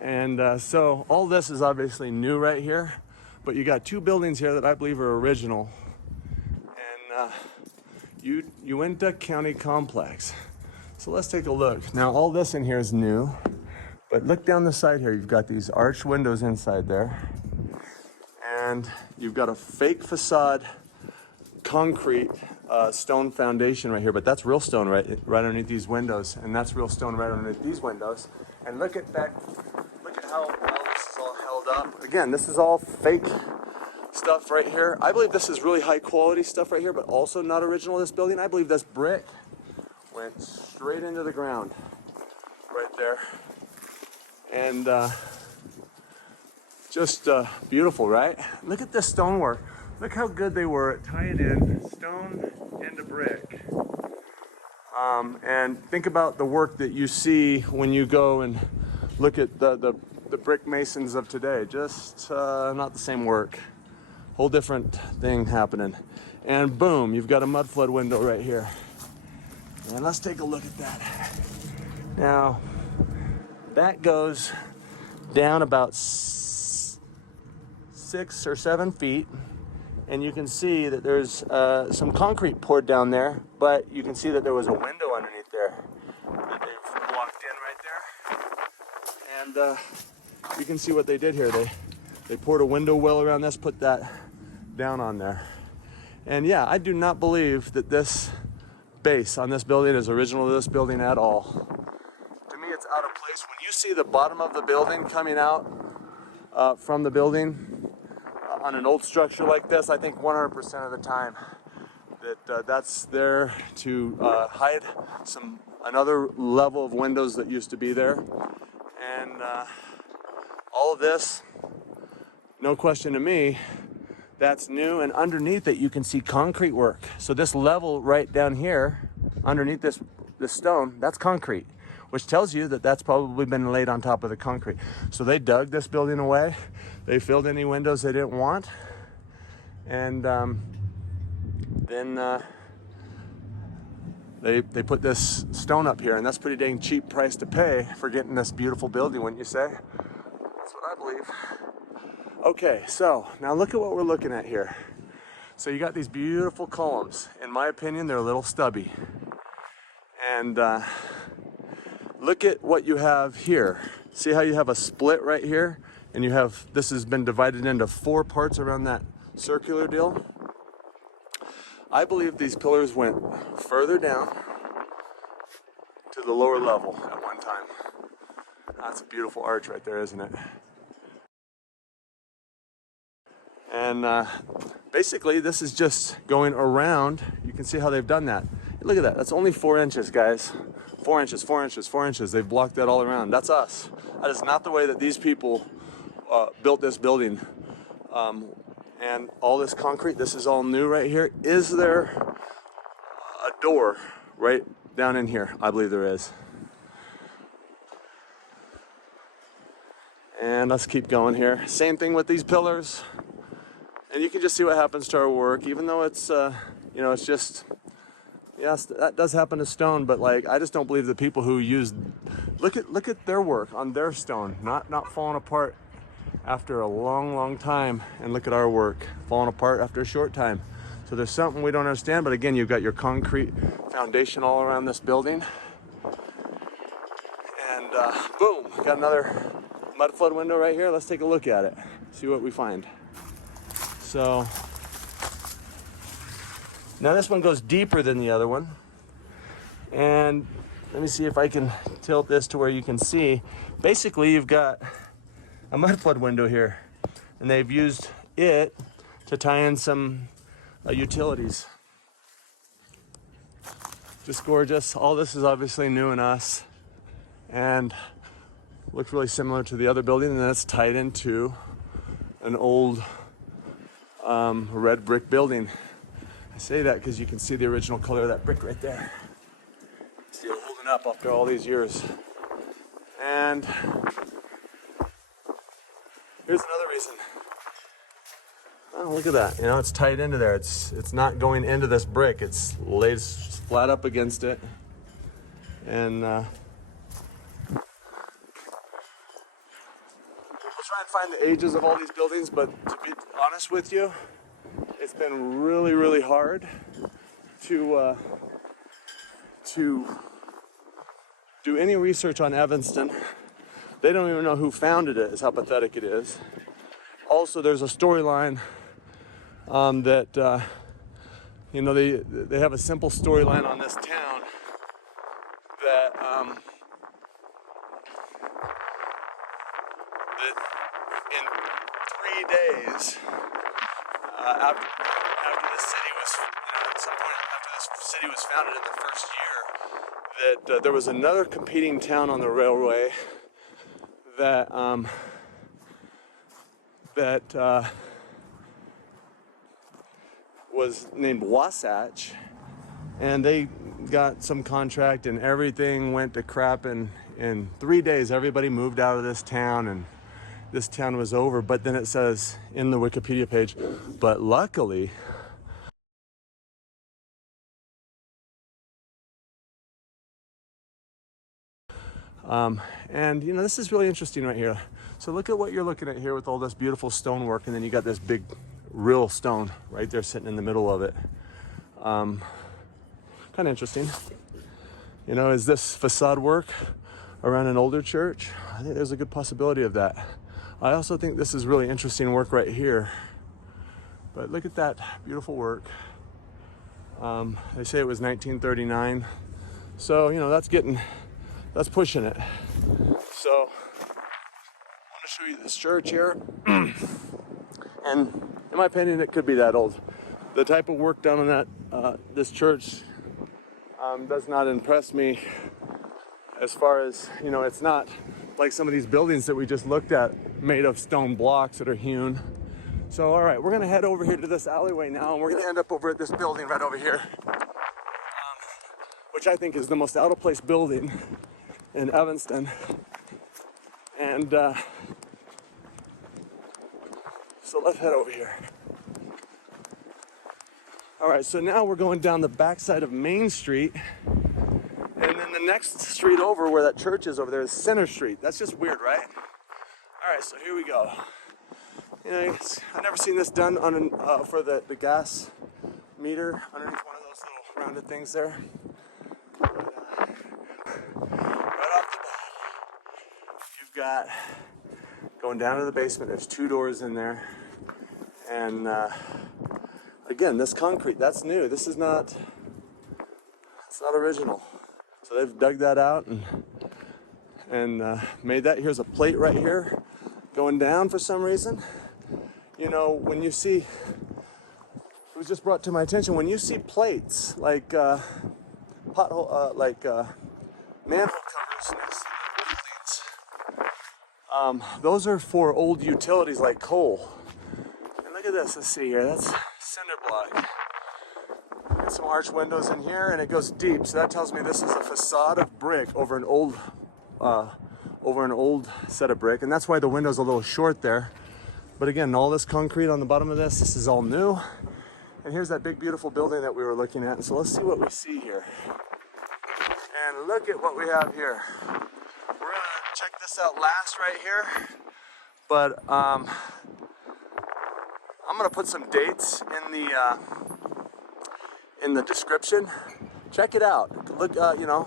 And so all this is obviously new right here, but you got 2 buildings here that I believe are original. And Uinta County Complex. So let's take a look. Now all this in here is new, but look down the side here. You've got these arched windows inside there, and you've got a fake facade concrete stone foundation right here, but that's real stone right underneath these windows, and that's real stone right underneath these windows. And look at that, look at how well this is all held up. Again, this is all fake stuff right here. I believe this is really high quality stuff right here, but also not original to this building. I believe this brick went straight into the ground right there. And just beautiful, right? Look at this stonework. Look how good they were at tying in stone into brick. And think about the work that you see when you go and look at the brick masons of today. Just not the same work. Whole different thing happening. And boom, you've got a mud flood window right here. And let's take a look at that. Now, that goes down about 6 or 7 feet. And you can see that there's some concrete poured down there, but you can see that there was a window underneath there that they've blocked in right there. And you can see what they did here. They poured a window well around this, put that down on there. And yeah, I do not believe that this base on this building is original to this building at all. To me, it's out of place. When you see the bottom of the building coming out from the building on an old structure like this, I think 100% of the time that that's there to hide another level of windows that used to be there. And all of this, no question to me, that's new. And underneath it, you can see concrete work. So this level right down here, underneath this stone, that's concrete, which tells you that that's probably been laid on top of the concrete. So they dug this building away. They filled any windows they didn't want. And then they put this stone up here, and that's pretty dang cheap price to pay for getting this beautiful building, wouldn't you say? That's what I believe. Okay, so now look at what we're looking at here. So you got these beautiful columns. In my opinion, they're a little stubby. And look at what you have here. See how you have a split right here? And you have, this has been divided into 4 parts around that circular deal. I believe these pillars went further down to the lower level at one time. That's a beautiful arch right there, isn't it? And basically this is just going around. You can see how they've done that. Look at that, that's only 4 inches, guys. 4 inches, 4 inches, 4 inches. They've blocked that all around. That's us. That is not the way that these people built this building. And all this concrete, this is all new right here. Is there a door right down in here? I believe there is. And let's keep going here. Same thing with these pillars. And you can just see what happens to our work, even though it's, you know, it's just, yes, that does happen to stone, but like, I just don't believe the people who use, look at their work on their stone, not falling apart after a long time, and look at our work falling apart after a short time. So there's something we don't understand, but again, you've got your concrete foundation all around this building. And boom, got another mud flood window right here. Let's take a look at it, see what we find. So now this one goes deeper than the other one. And let me see if I can tilt this to where you can see. Basically, you've got a mud flood window here, and they've used it to tie in some utilities. Just gorgeous. All this is obviously new in us and looks really similar to the other building, and then it's tied into an old red brick building. I say that because you can see the original color of that brick right there. See it holding up after all these years. And here's another reason. Oh, look at that. You know, it's tied into there. It's not going into this brick. It's laid flat up against it. And we'll try and find the ages of all these buildings, but to be honest with you, it's been really, really hard to do any research on Evanston. They don't even know who founded it, is how pathetic it is. Also, there's a storyline that, you know, they have a simple storyline on this town that, that in 3 days, after this city was, you know, at some point after this city was founded in the first year, that there was another competing town on the railway that was named Wasatch, and they got some contract and everything went to crap, and in 3 days everybody moved out of this town and this town was over. But then it says in the Wikipedia page, but luckily and you know, this is really interesting right here. So look at what you're looking at here with all this beautiful stonework, and then you got this big real stone right there sitting in the middle of it. Kind of interesting. You know, is this facade work around an older church? I think there's a good possibility of that. I also think this is really interesting work right here. But look at that beautiful work. They say it was 1939. So, you know, that's pushing it. So I want to show you this church here. And in my opinion, it could be that old. The type of work done on that this church does not impress me, as far as, you know, it's not like some of these buildings that we just looked at made of stone blocks that are hewn. So all right, we're gonna head over here to this alleyway now, and we're gonna end up over at this building right over here, which I think is the most out of place building in Evanston. And so let's head over here. All right, so now we're going down the backside of Main Street, and then the next street over where that church is over there is Center Street. That's just weird, right? All right, so here we go. You know, I've never seen this done on for the gas meter underneath one of those little rounded things there. But, right off the bat, you've got going down to the basement. There's 2 doors in there, and again, this concrete, that's new. This is not, it's not original. So they've dug that out and made that. Here's a plate right here going down for some reason. You know, when you see, it was just brought to my attention, when you see plates like pothole, manhole covers next to buildings, those are for old utilities like coal. And look at this, let's see here, that's cinder block. Got some arch windows in here, and it goes deep, so that tells me this is a facade of brick over an old set of brick, and that's why the window's a little short there. But again, all this concrete on the bottom of this is all new. And here's that big beautiful building that we were looking at. And so let's see what we see here. And look at what we have here. We're gonna check this out last right here. But I'm gonna put some dates in the description. Check it out. Look, you know,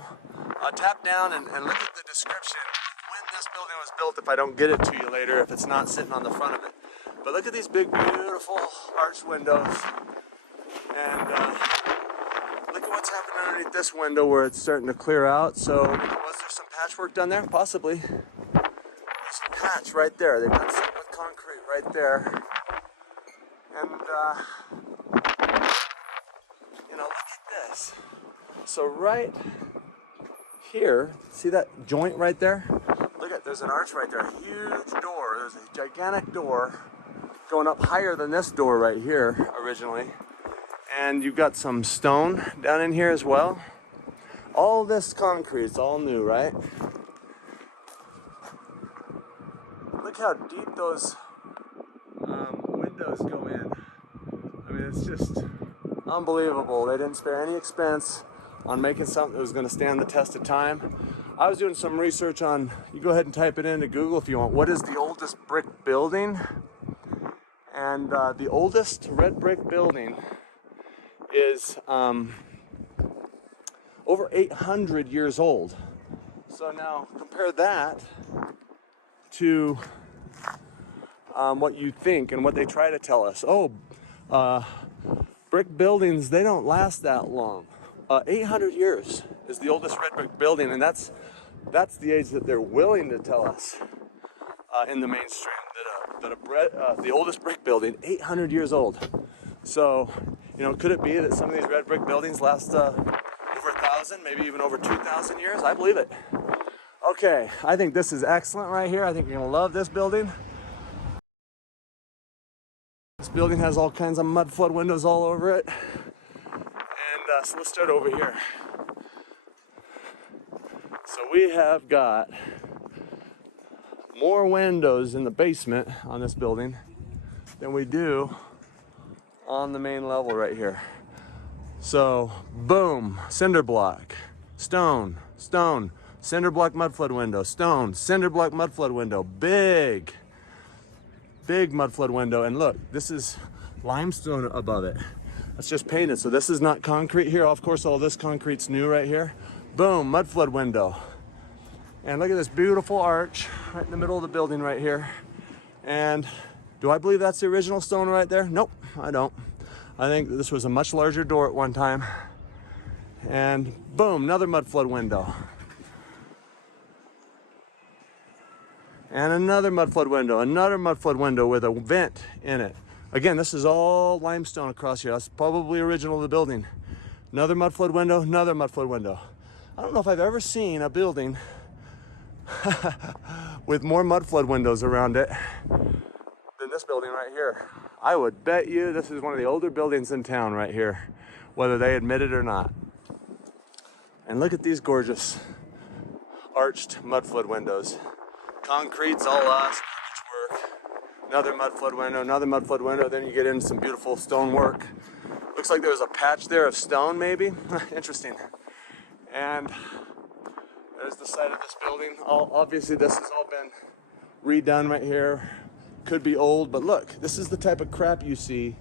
tap down and look at the description when this building was built, if I don't get it to you later, if it's not sitting on the front of it. But look at these big, beautiful arched windows. And look at what's happening underneath this window where it's starting to clear out. So was there some patchwork done there? Possibly. There's a patch right there. They've done some with concrete right there. And this. So right here, see that joint right there? Look at, there's an arch right there, a huge door. There's a gigantic door going up higher than this door right here originally. And you've got some stone down in here as well. All this concrete, it's all new, right? Look how deep those windows go in. I mean, it's just unbelievable. They didn't spare any expense on making something that was going to stand the test of time. I was doing some research on, you go ahead and type it into Google if you want, what is the oldest brick building? And the oldest red brick building is over 800 years old. So now compare that to what you think and what they try to tell us. Oh, brick buildings, they don't last that long. 800 years is the oldest red brick building, and that's the age that they're willing to tell us in the mainstream, that the oldest brick building, 800 years old. So, you know, could it be that some of these red brick buildings last over 1,000, maybe even over 2,000 years? I believe it. Okay, I think this is excellent right here. I think you're gonna love this building. This building has all kinds of mud flood windows all over it. And so let's start over here. So we have got more windows in the basement on this building than we do on the main level right here. So boom, cinder block, stone, stone, cinder block mud flood window, stone, cinder block mud flood window, big mud flood window. And look, this is limestone above it. That's just painted. So this is not concrete here. Of course, all this concrete's new right here. Boom, mud flood window. And look at this beautiful arch right in the middle of the building right here. And do I believe that's the original stone right there? Nope, I don't. I think this was a much larger door at one time. And boom, another mud flood window. And another mud flood window with a vent in it. Again, this is all limestone across here. That's probably original to the building. Another mud flood window, another mud flood window. I don't know if I've ever seen a building with more mud flood windows around it than this building right here. I would bet you this is one of the older buildings in town right here, whether they admit it or not. And look at these gorgeous arched mud flood windows. Concrete's all last work. Another mud flood window, another mud flood window. Then you get into some beautiful stone work. Looks like there's a patch there of stone, maybe. Interesting. And there's the side of this building. Obviously, this has all been redone right here. Could be old, but look, this is the type of crap you see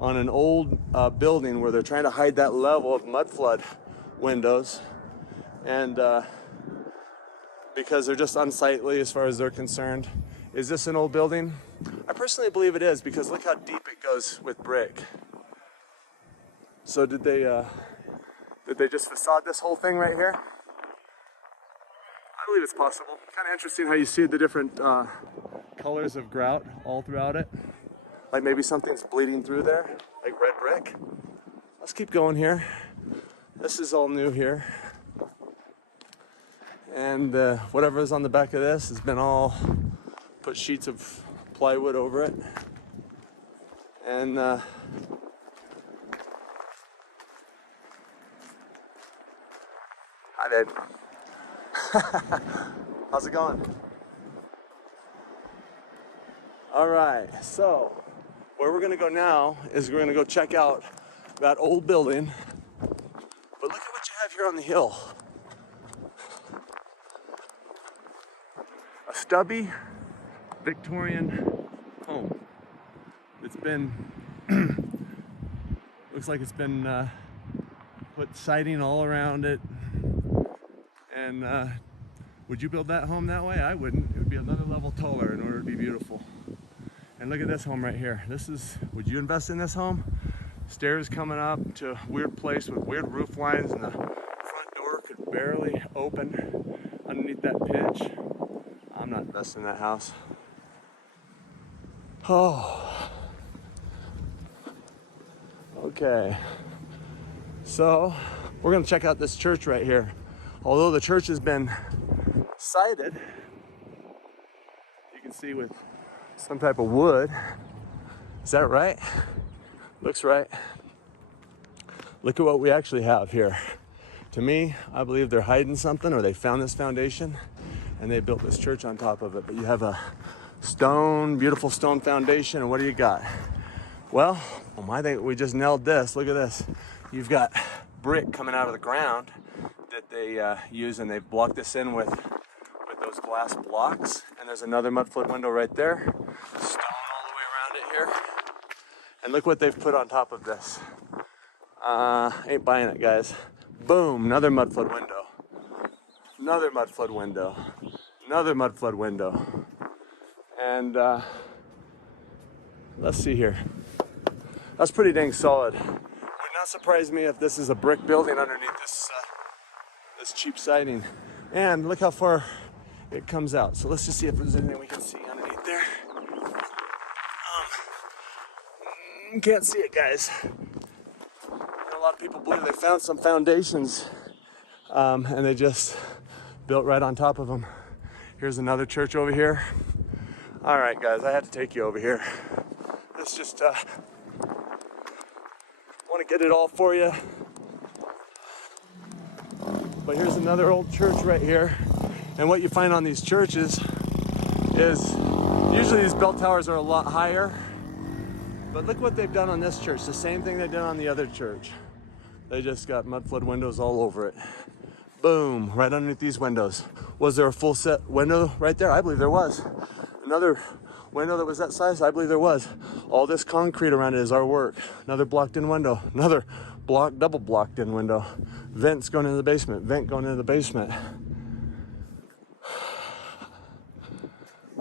on an old building where they're trying to hide that level of mud flood windows. And because they're just unsightly as far as they're concerned. Is this an old building? I personally believe it is, because look how deep it goes with brick. So did they just facade this whole thing right here? I believe it's possible. Kind of interesting how you see the different colors of grout all throughout it. Like maybe something's bleeding through there, like red brick. Let's keep going here. This is all new here. And whatever's on the back of this has been all put sheets of plywood over it. And hi, Dave. How's it going? All right, so where we're gonna go now is we're gonna go check out that old building. But look at what you have here on the hill. A stubby Victorian home. It's been, looks like it's been put siding all around it. And would you build that home that way? I wouldn't. It would be another level taller in order to be beautiful. And look at this home right here. This is, would you invest in this home? Stairs coming up to a weird place with weird roof lines, and the front door could barely open underneath that pitch. I'm not investing in that house. Oh. Okay. So we're gonna check out this church right here. Although the church has been sided, you can see with some type of wood. Is that right? Looks right. Look at what we actually have here. To me, I believe they're hiding something, or they found this foundation and they built this church on top of it. But you have a stone, beautiful stone foundation, and what do you got? Well, I think we just nailed this. Look at this. You've got brick coming out of the ground that they use, and they've blocked this in with those glass blocks. And there's another mudflood window right there. Stone all the way around it here. And look what they've put on top of this. Ain't buying it, guys. Boom, another mudflood window. Another mudflood window. Another mudflood window. And let's see here. That's pretty dang solid. Would not surprise me if this is a brick building underneath this cheap siding. And look how far it comes out. So let's just see if there's anything we can see underneath there. Can't see it, guys. A lot of people believe they found some foundations and they just built right on top of them. Here's another church over here. All right, guys, I had to take you over here. Let's just want to get it all for you. But here's another old church right here. And what you find on these churches is usually these bell towers are a lot higher. But look what they've done on this church. The same thing they did on the other church. They just got mudflood windows all over it. Boom, right underneath these windows. Was there a full set window right there? I believe there was. Another window that was that size? I believe there was. All this concrete around it is our work. Another blocked in window. Another double blocked in window. Vents going into the basement. Vent going into the basement.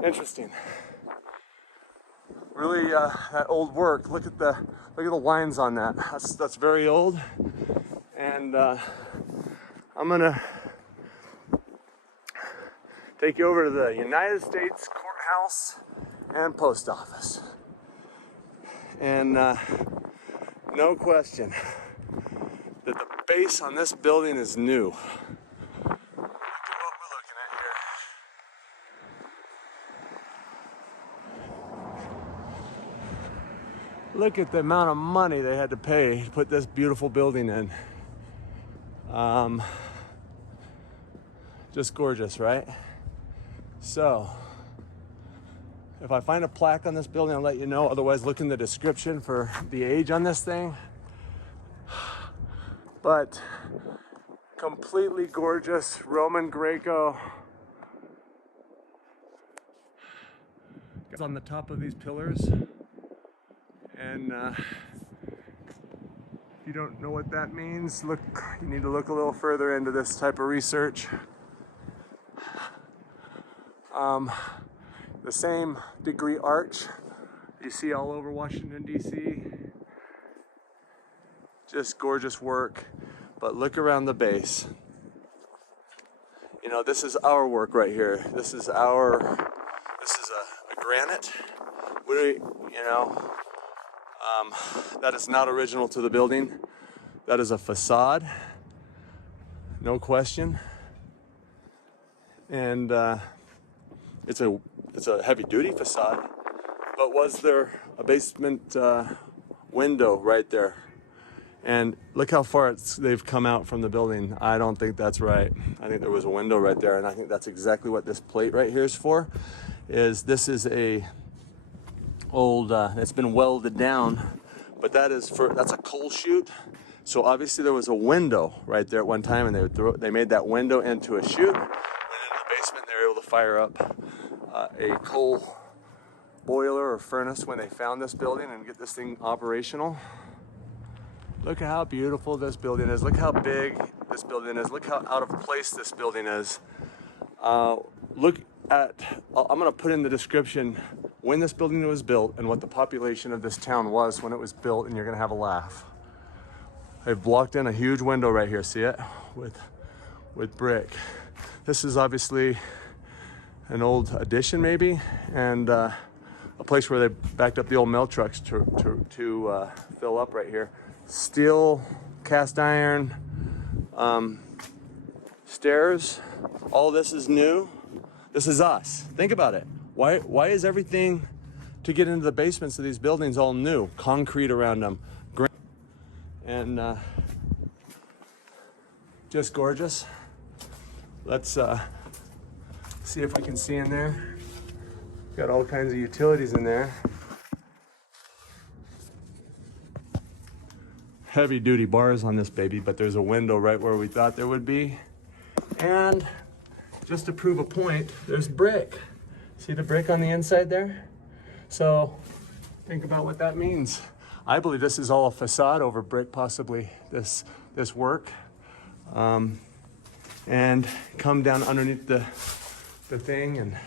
Interesting. Really, that old work. Look at the lines on that. That's very old. And I'm gonna take you over to the United States Courthouse and Post Office. And no question that the base on this building is new. Look at what we're looking at here. Look at the amount of money they had to pay to put this beautiful building in. Just gorgeous, right? So, if I find a plaque on this building, I'll let you know. Otherwise, look in the description for the age on this thing. But completely gorgeous Roman Greco. It's on the top of these pillars. And if you don't know what that means, you need to look a little further into this type of research. The same degree arch you see all over Washington, D.C. Just gorgeous work, but look around the base. You know, this is our work right here. This is a granite. That is not original to the building. That is a facade, no question. And it's a heavy-duty facade. But was there a basement window right there? And look how far they've come out from the building. I don't think that's right. I think there was a window right there, and I think that's exactly what this plate right here is for. This is a old, it's been welded down, but that's a coal chute. So obviously there was a window right there at one time, and they made that window into a chute. Went into the basement, they were able to fire up a coal boiler or furnace when they found this building and get this thing operational. Look at how beautiful this building is. Look how big this building is. Look how out of place this building is. I'm gonna put in the description when this building was built and what the population of this town was when it was built, and you're gonna have a laugh. They've blocked in a huge window right here, see it? With brick. This is obviously an old addition maybe, and a place where they backed up the old mail trucks to fill up right here. Steel cast iron stairs. All this is new. This is us. Think about it. Why is everything to get into the basements of these buildings all new? Concrete around them. And just gorgeous. Let's see if we can see in there. Got all kinds of utilities in there. Heavy duty bars on this baby, but there's a window right where we thought there would be. And just to prove a point, there's brick. See the brick on the inside there? So think about what that means. I believe this is all a facade over brick, possibly this work. And come down underneath the thing, and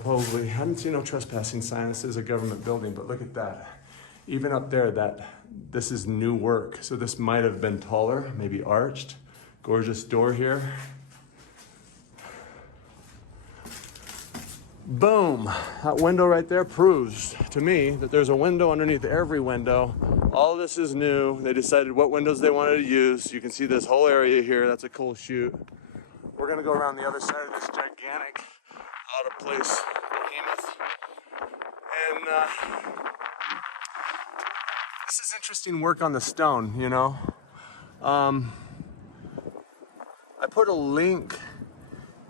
probably, I didn't see no trespassing sign. This is a government building, but look at that. Even up there, this is new work. So this might have been taller, maybe arched. Gorgeous door here. Boom, that window right there proves to me that there's a window underneath every window. All of this is new. They decided what windows they wanted to use. You can see this whole area here. That's a cool chute. We're gonna go around the other side of this gigantic, out of place behemoth. And this is interesting work on the stone, I put a link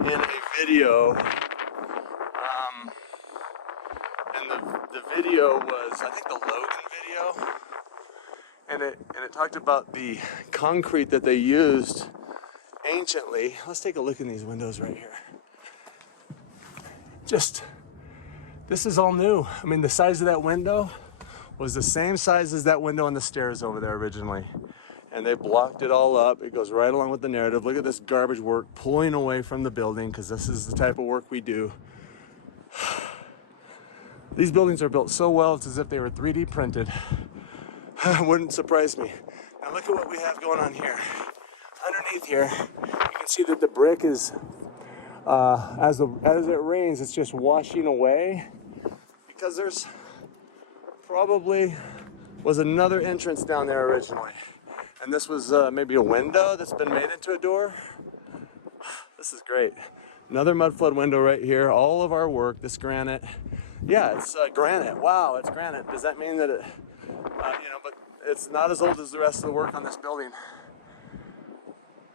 in a video, and the video was, I think, the Logan video, and it talked about the concrete that they used anciently. Let's take a look in these windows right here. This is all new. I mean, the size of that window was the same size as that window on the stairs over there originally. And they blocked it all up. It goes right along with the narrative. Look at this garbage work pulling away from the building, because this is the type of work we do. These buildings are built so well, it's as if they were 3D printed. Wouldn't surprise me. Now look at what we have going on here. Underneath here, you can see that the brick is, as it rains, it's just washing away, because there's probably was another entrance down there originally. And this was maybe a window that's been made into a door. This is great. Another mud flood window right here. All of our work, this granite. Yeah, it's granite. Wow, it's granite. Does that mean that it, but it's not as old as the rest of the work on this building.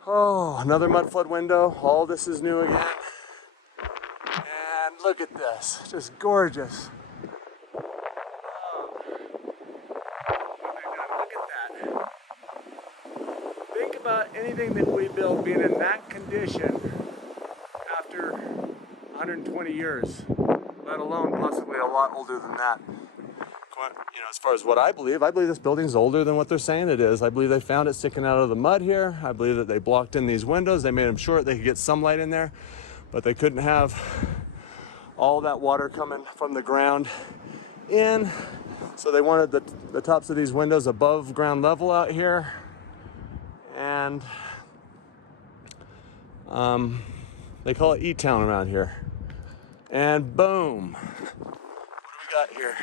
Oh, another mud flood window. All this is new again. And look at this, just gorgeous. About anything that we build being in that condition after 120 years, let alone possibly a lot older than that. As far as what I believe this building's older than what they're saying it is. I believe they found it sticking out of the mud here. I believe that they blocked in these windows. They made them short. They could get some light in there, but they couldn't have all that water coming from the ground in. So they wanted the tops of these windows above ground level out here. And they call it E-Town around here. And boom, what do we got here?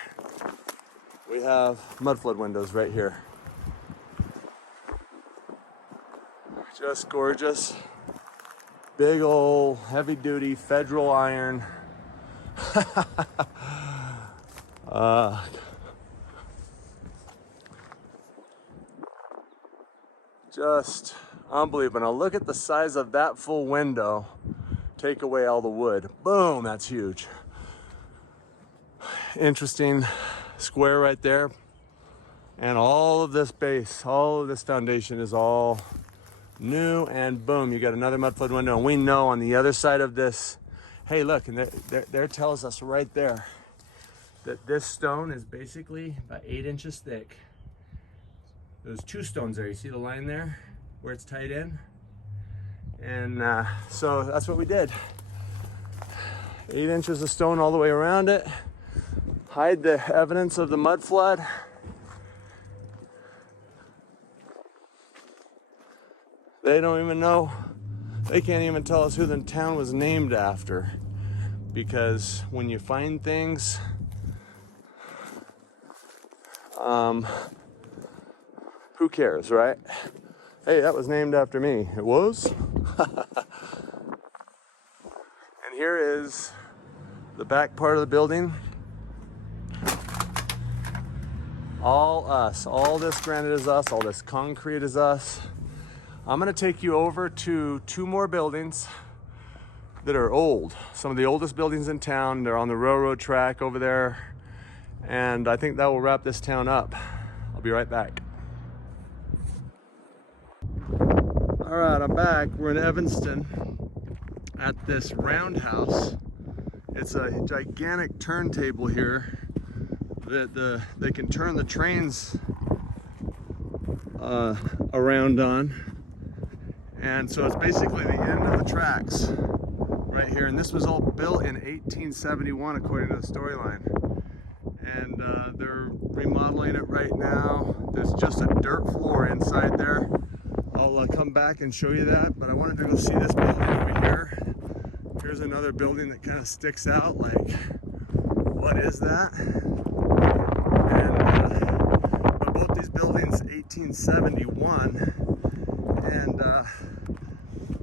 We have mud flood windows right here. Just gorgeous. Big old heavy duty federal iron. Just unbelievable. Now look at the size of that full window. Take away all the wood. Boom, that's huge. Interesting square right there. And all of this base, all of this foundation is all new, and boom, you got another mud flood window. And we know on the other side of this, hey look, and there tells us right there that this stone is basically about 8 inches thick. There's 2 stones there. You see the line there where it's tied in? And so that's what we did. 8 inches of stone all the way around it. Hide the evidence of the mud flood. They don't even know. They can't even tell us who the town was named after. Because when you find things, who who cares, right? Hey, that was named after me. It was? And here is the back part of the building. All us. All this granite is us. All this concrete is us. I'm gonna take you over to 2 more buildings that are old. Some of the oldest buildings in town. They're on the railroad track over there. And I think that will wrap this town up. I'll be right back. All right, I'm back. We're in Evanston at this roundhouse. It's a gigantic turntable here that they can turn the trains around on. And so it's basically the end of the tracks right here. And this was all built in 1871 according to the storyline. And they're remodeling it right now. There's just a dirt floor inside there. I'll come back and show you that, but I wanted to go see this building over here. Here's another building that kind of sticks out, like, what is that? And but both these buildings, 1871, and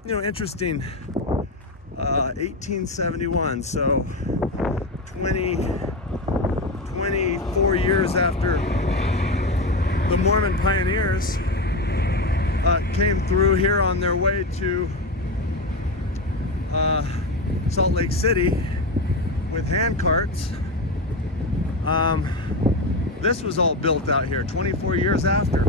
you know, interesting. 1871, so 24 years after the Mormon pioneers came through here on their way to Salt Lake City with hand carts. This was all built out here 24 years after.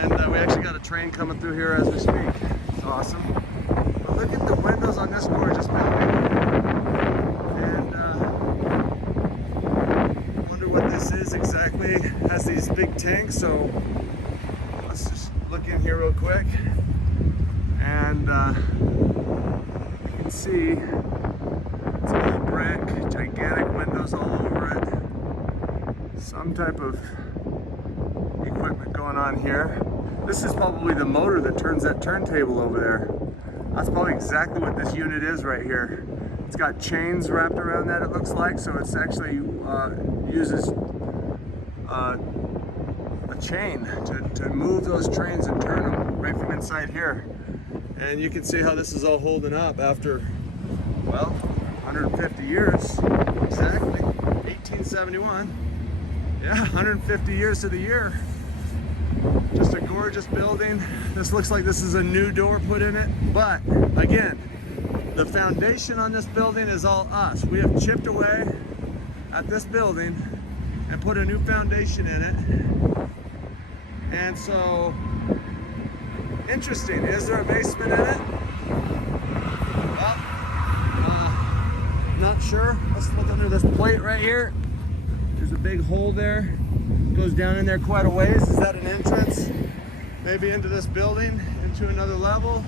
And we actually got a train coming through here as we speak. It's awesome. But look at the windows on this gorgeous building. And wonder what this is exactly. It has these big tanks, so let's just look in here real quick. And you can see it's all brick, gigantic windows all over it. Some type of equipment going on here. This is probably the motor that turns that turntable over there. That's probably exactly what this unit is right here. It's got chains wrapped around that, it looks like, so it's actually uses a chain to move those trains and turn them right from inside here. And you can see how this is all holding up after, well, 150 years, exactly, 1871. Yeah, 150 years to the year. Just a gorgeous building. This looks like this is a new door put in it, but again, the foundation on this building is all us. We have chipped away at this building and put a new foundation in it. And so, interesting. Is there a basement in it? Well, not sure. Let's look under this plate right here. There's a big hole there. Goes down in there quite a ways. Is that an entrance? Maybe into this building, into another level?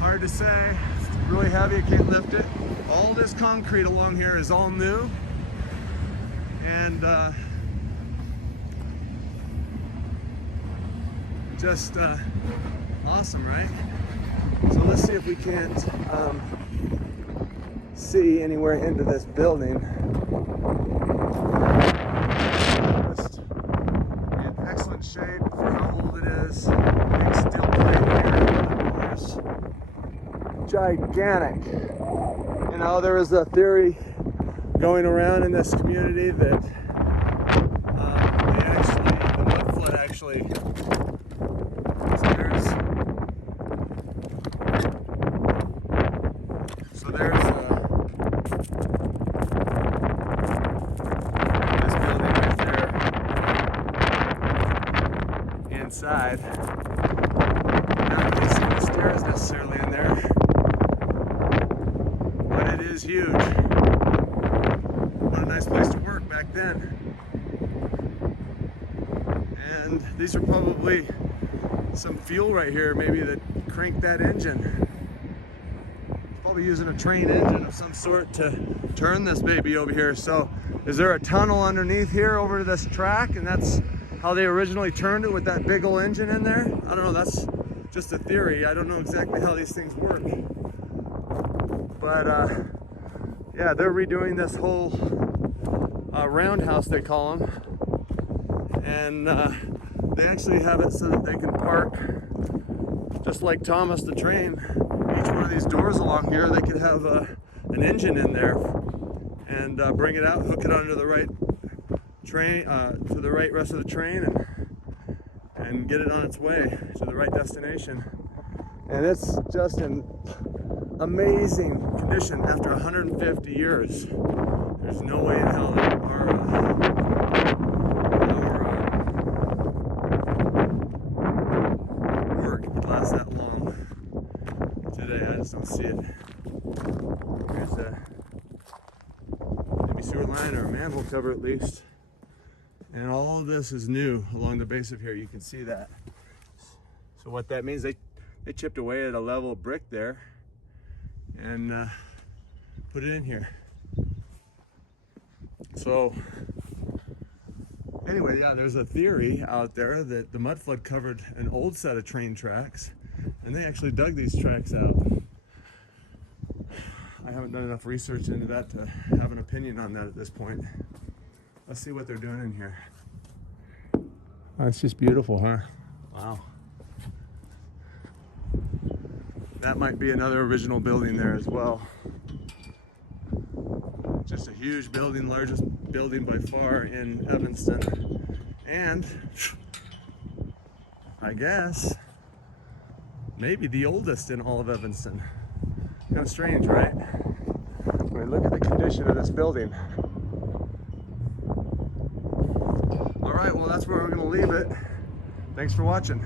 Hard to say. It's really heavy, I can't lift it. All this concrete along here is all new. And just awesome, right? So let's see if we can't see anywhere into this building. Just in excellent shape for how old it is. Big steel plate here, of course. Gigantic. You know, there is a theory going around in this community that the mudflood actually. So there's this building right there inside. Not really see the stairs necessarily in there, but it is huge. What a nice place to work back then. And these are probably some fuel right here, maybe that cranked that engine. Probably using a train engine of some sort to turn this baby over here. So is there a tunnel underneath here over to this track, and that's how they originally turned it with that big old engine in there? I don't know, that's just a theory. I don't know exactly how these things work. But yeah, they're redoing this whole roundhouse, they call them. And They actually have it so that they can park, just like Thomas the train. Each one of these doors along here, they could have an engine in there and bring it out, hook it onto the right train, to the right rest of the train, and get it on its way to the right destination. And it's just in amazing condition after 150 years. There's no way in hell that our work would last that long today. I just don't see it. There's a maybe sewer line or a manhole cover at least. And all of this is new along the base of here. You can see that. So what that means, they chipped away at a level brick there and put it in here. So anyway, yeah, there's a theory out there that the mud flood covered an old set of train tracks, and they actually dug these tracks out. I haven't done enough research into that to have an opinion on that at this point. Let's see what they're doing in here. Oh, it's just beautiful, huh? Wow. That might be another original building there as well. Just a huge building, largest building by far in Evanston. And I guess maybe the oldest in all of Evanston. Kind of strange, right? When I look at the condition of this building. All right, well, that's where we're going to leave it. Thanks for watching.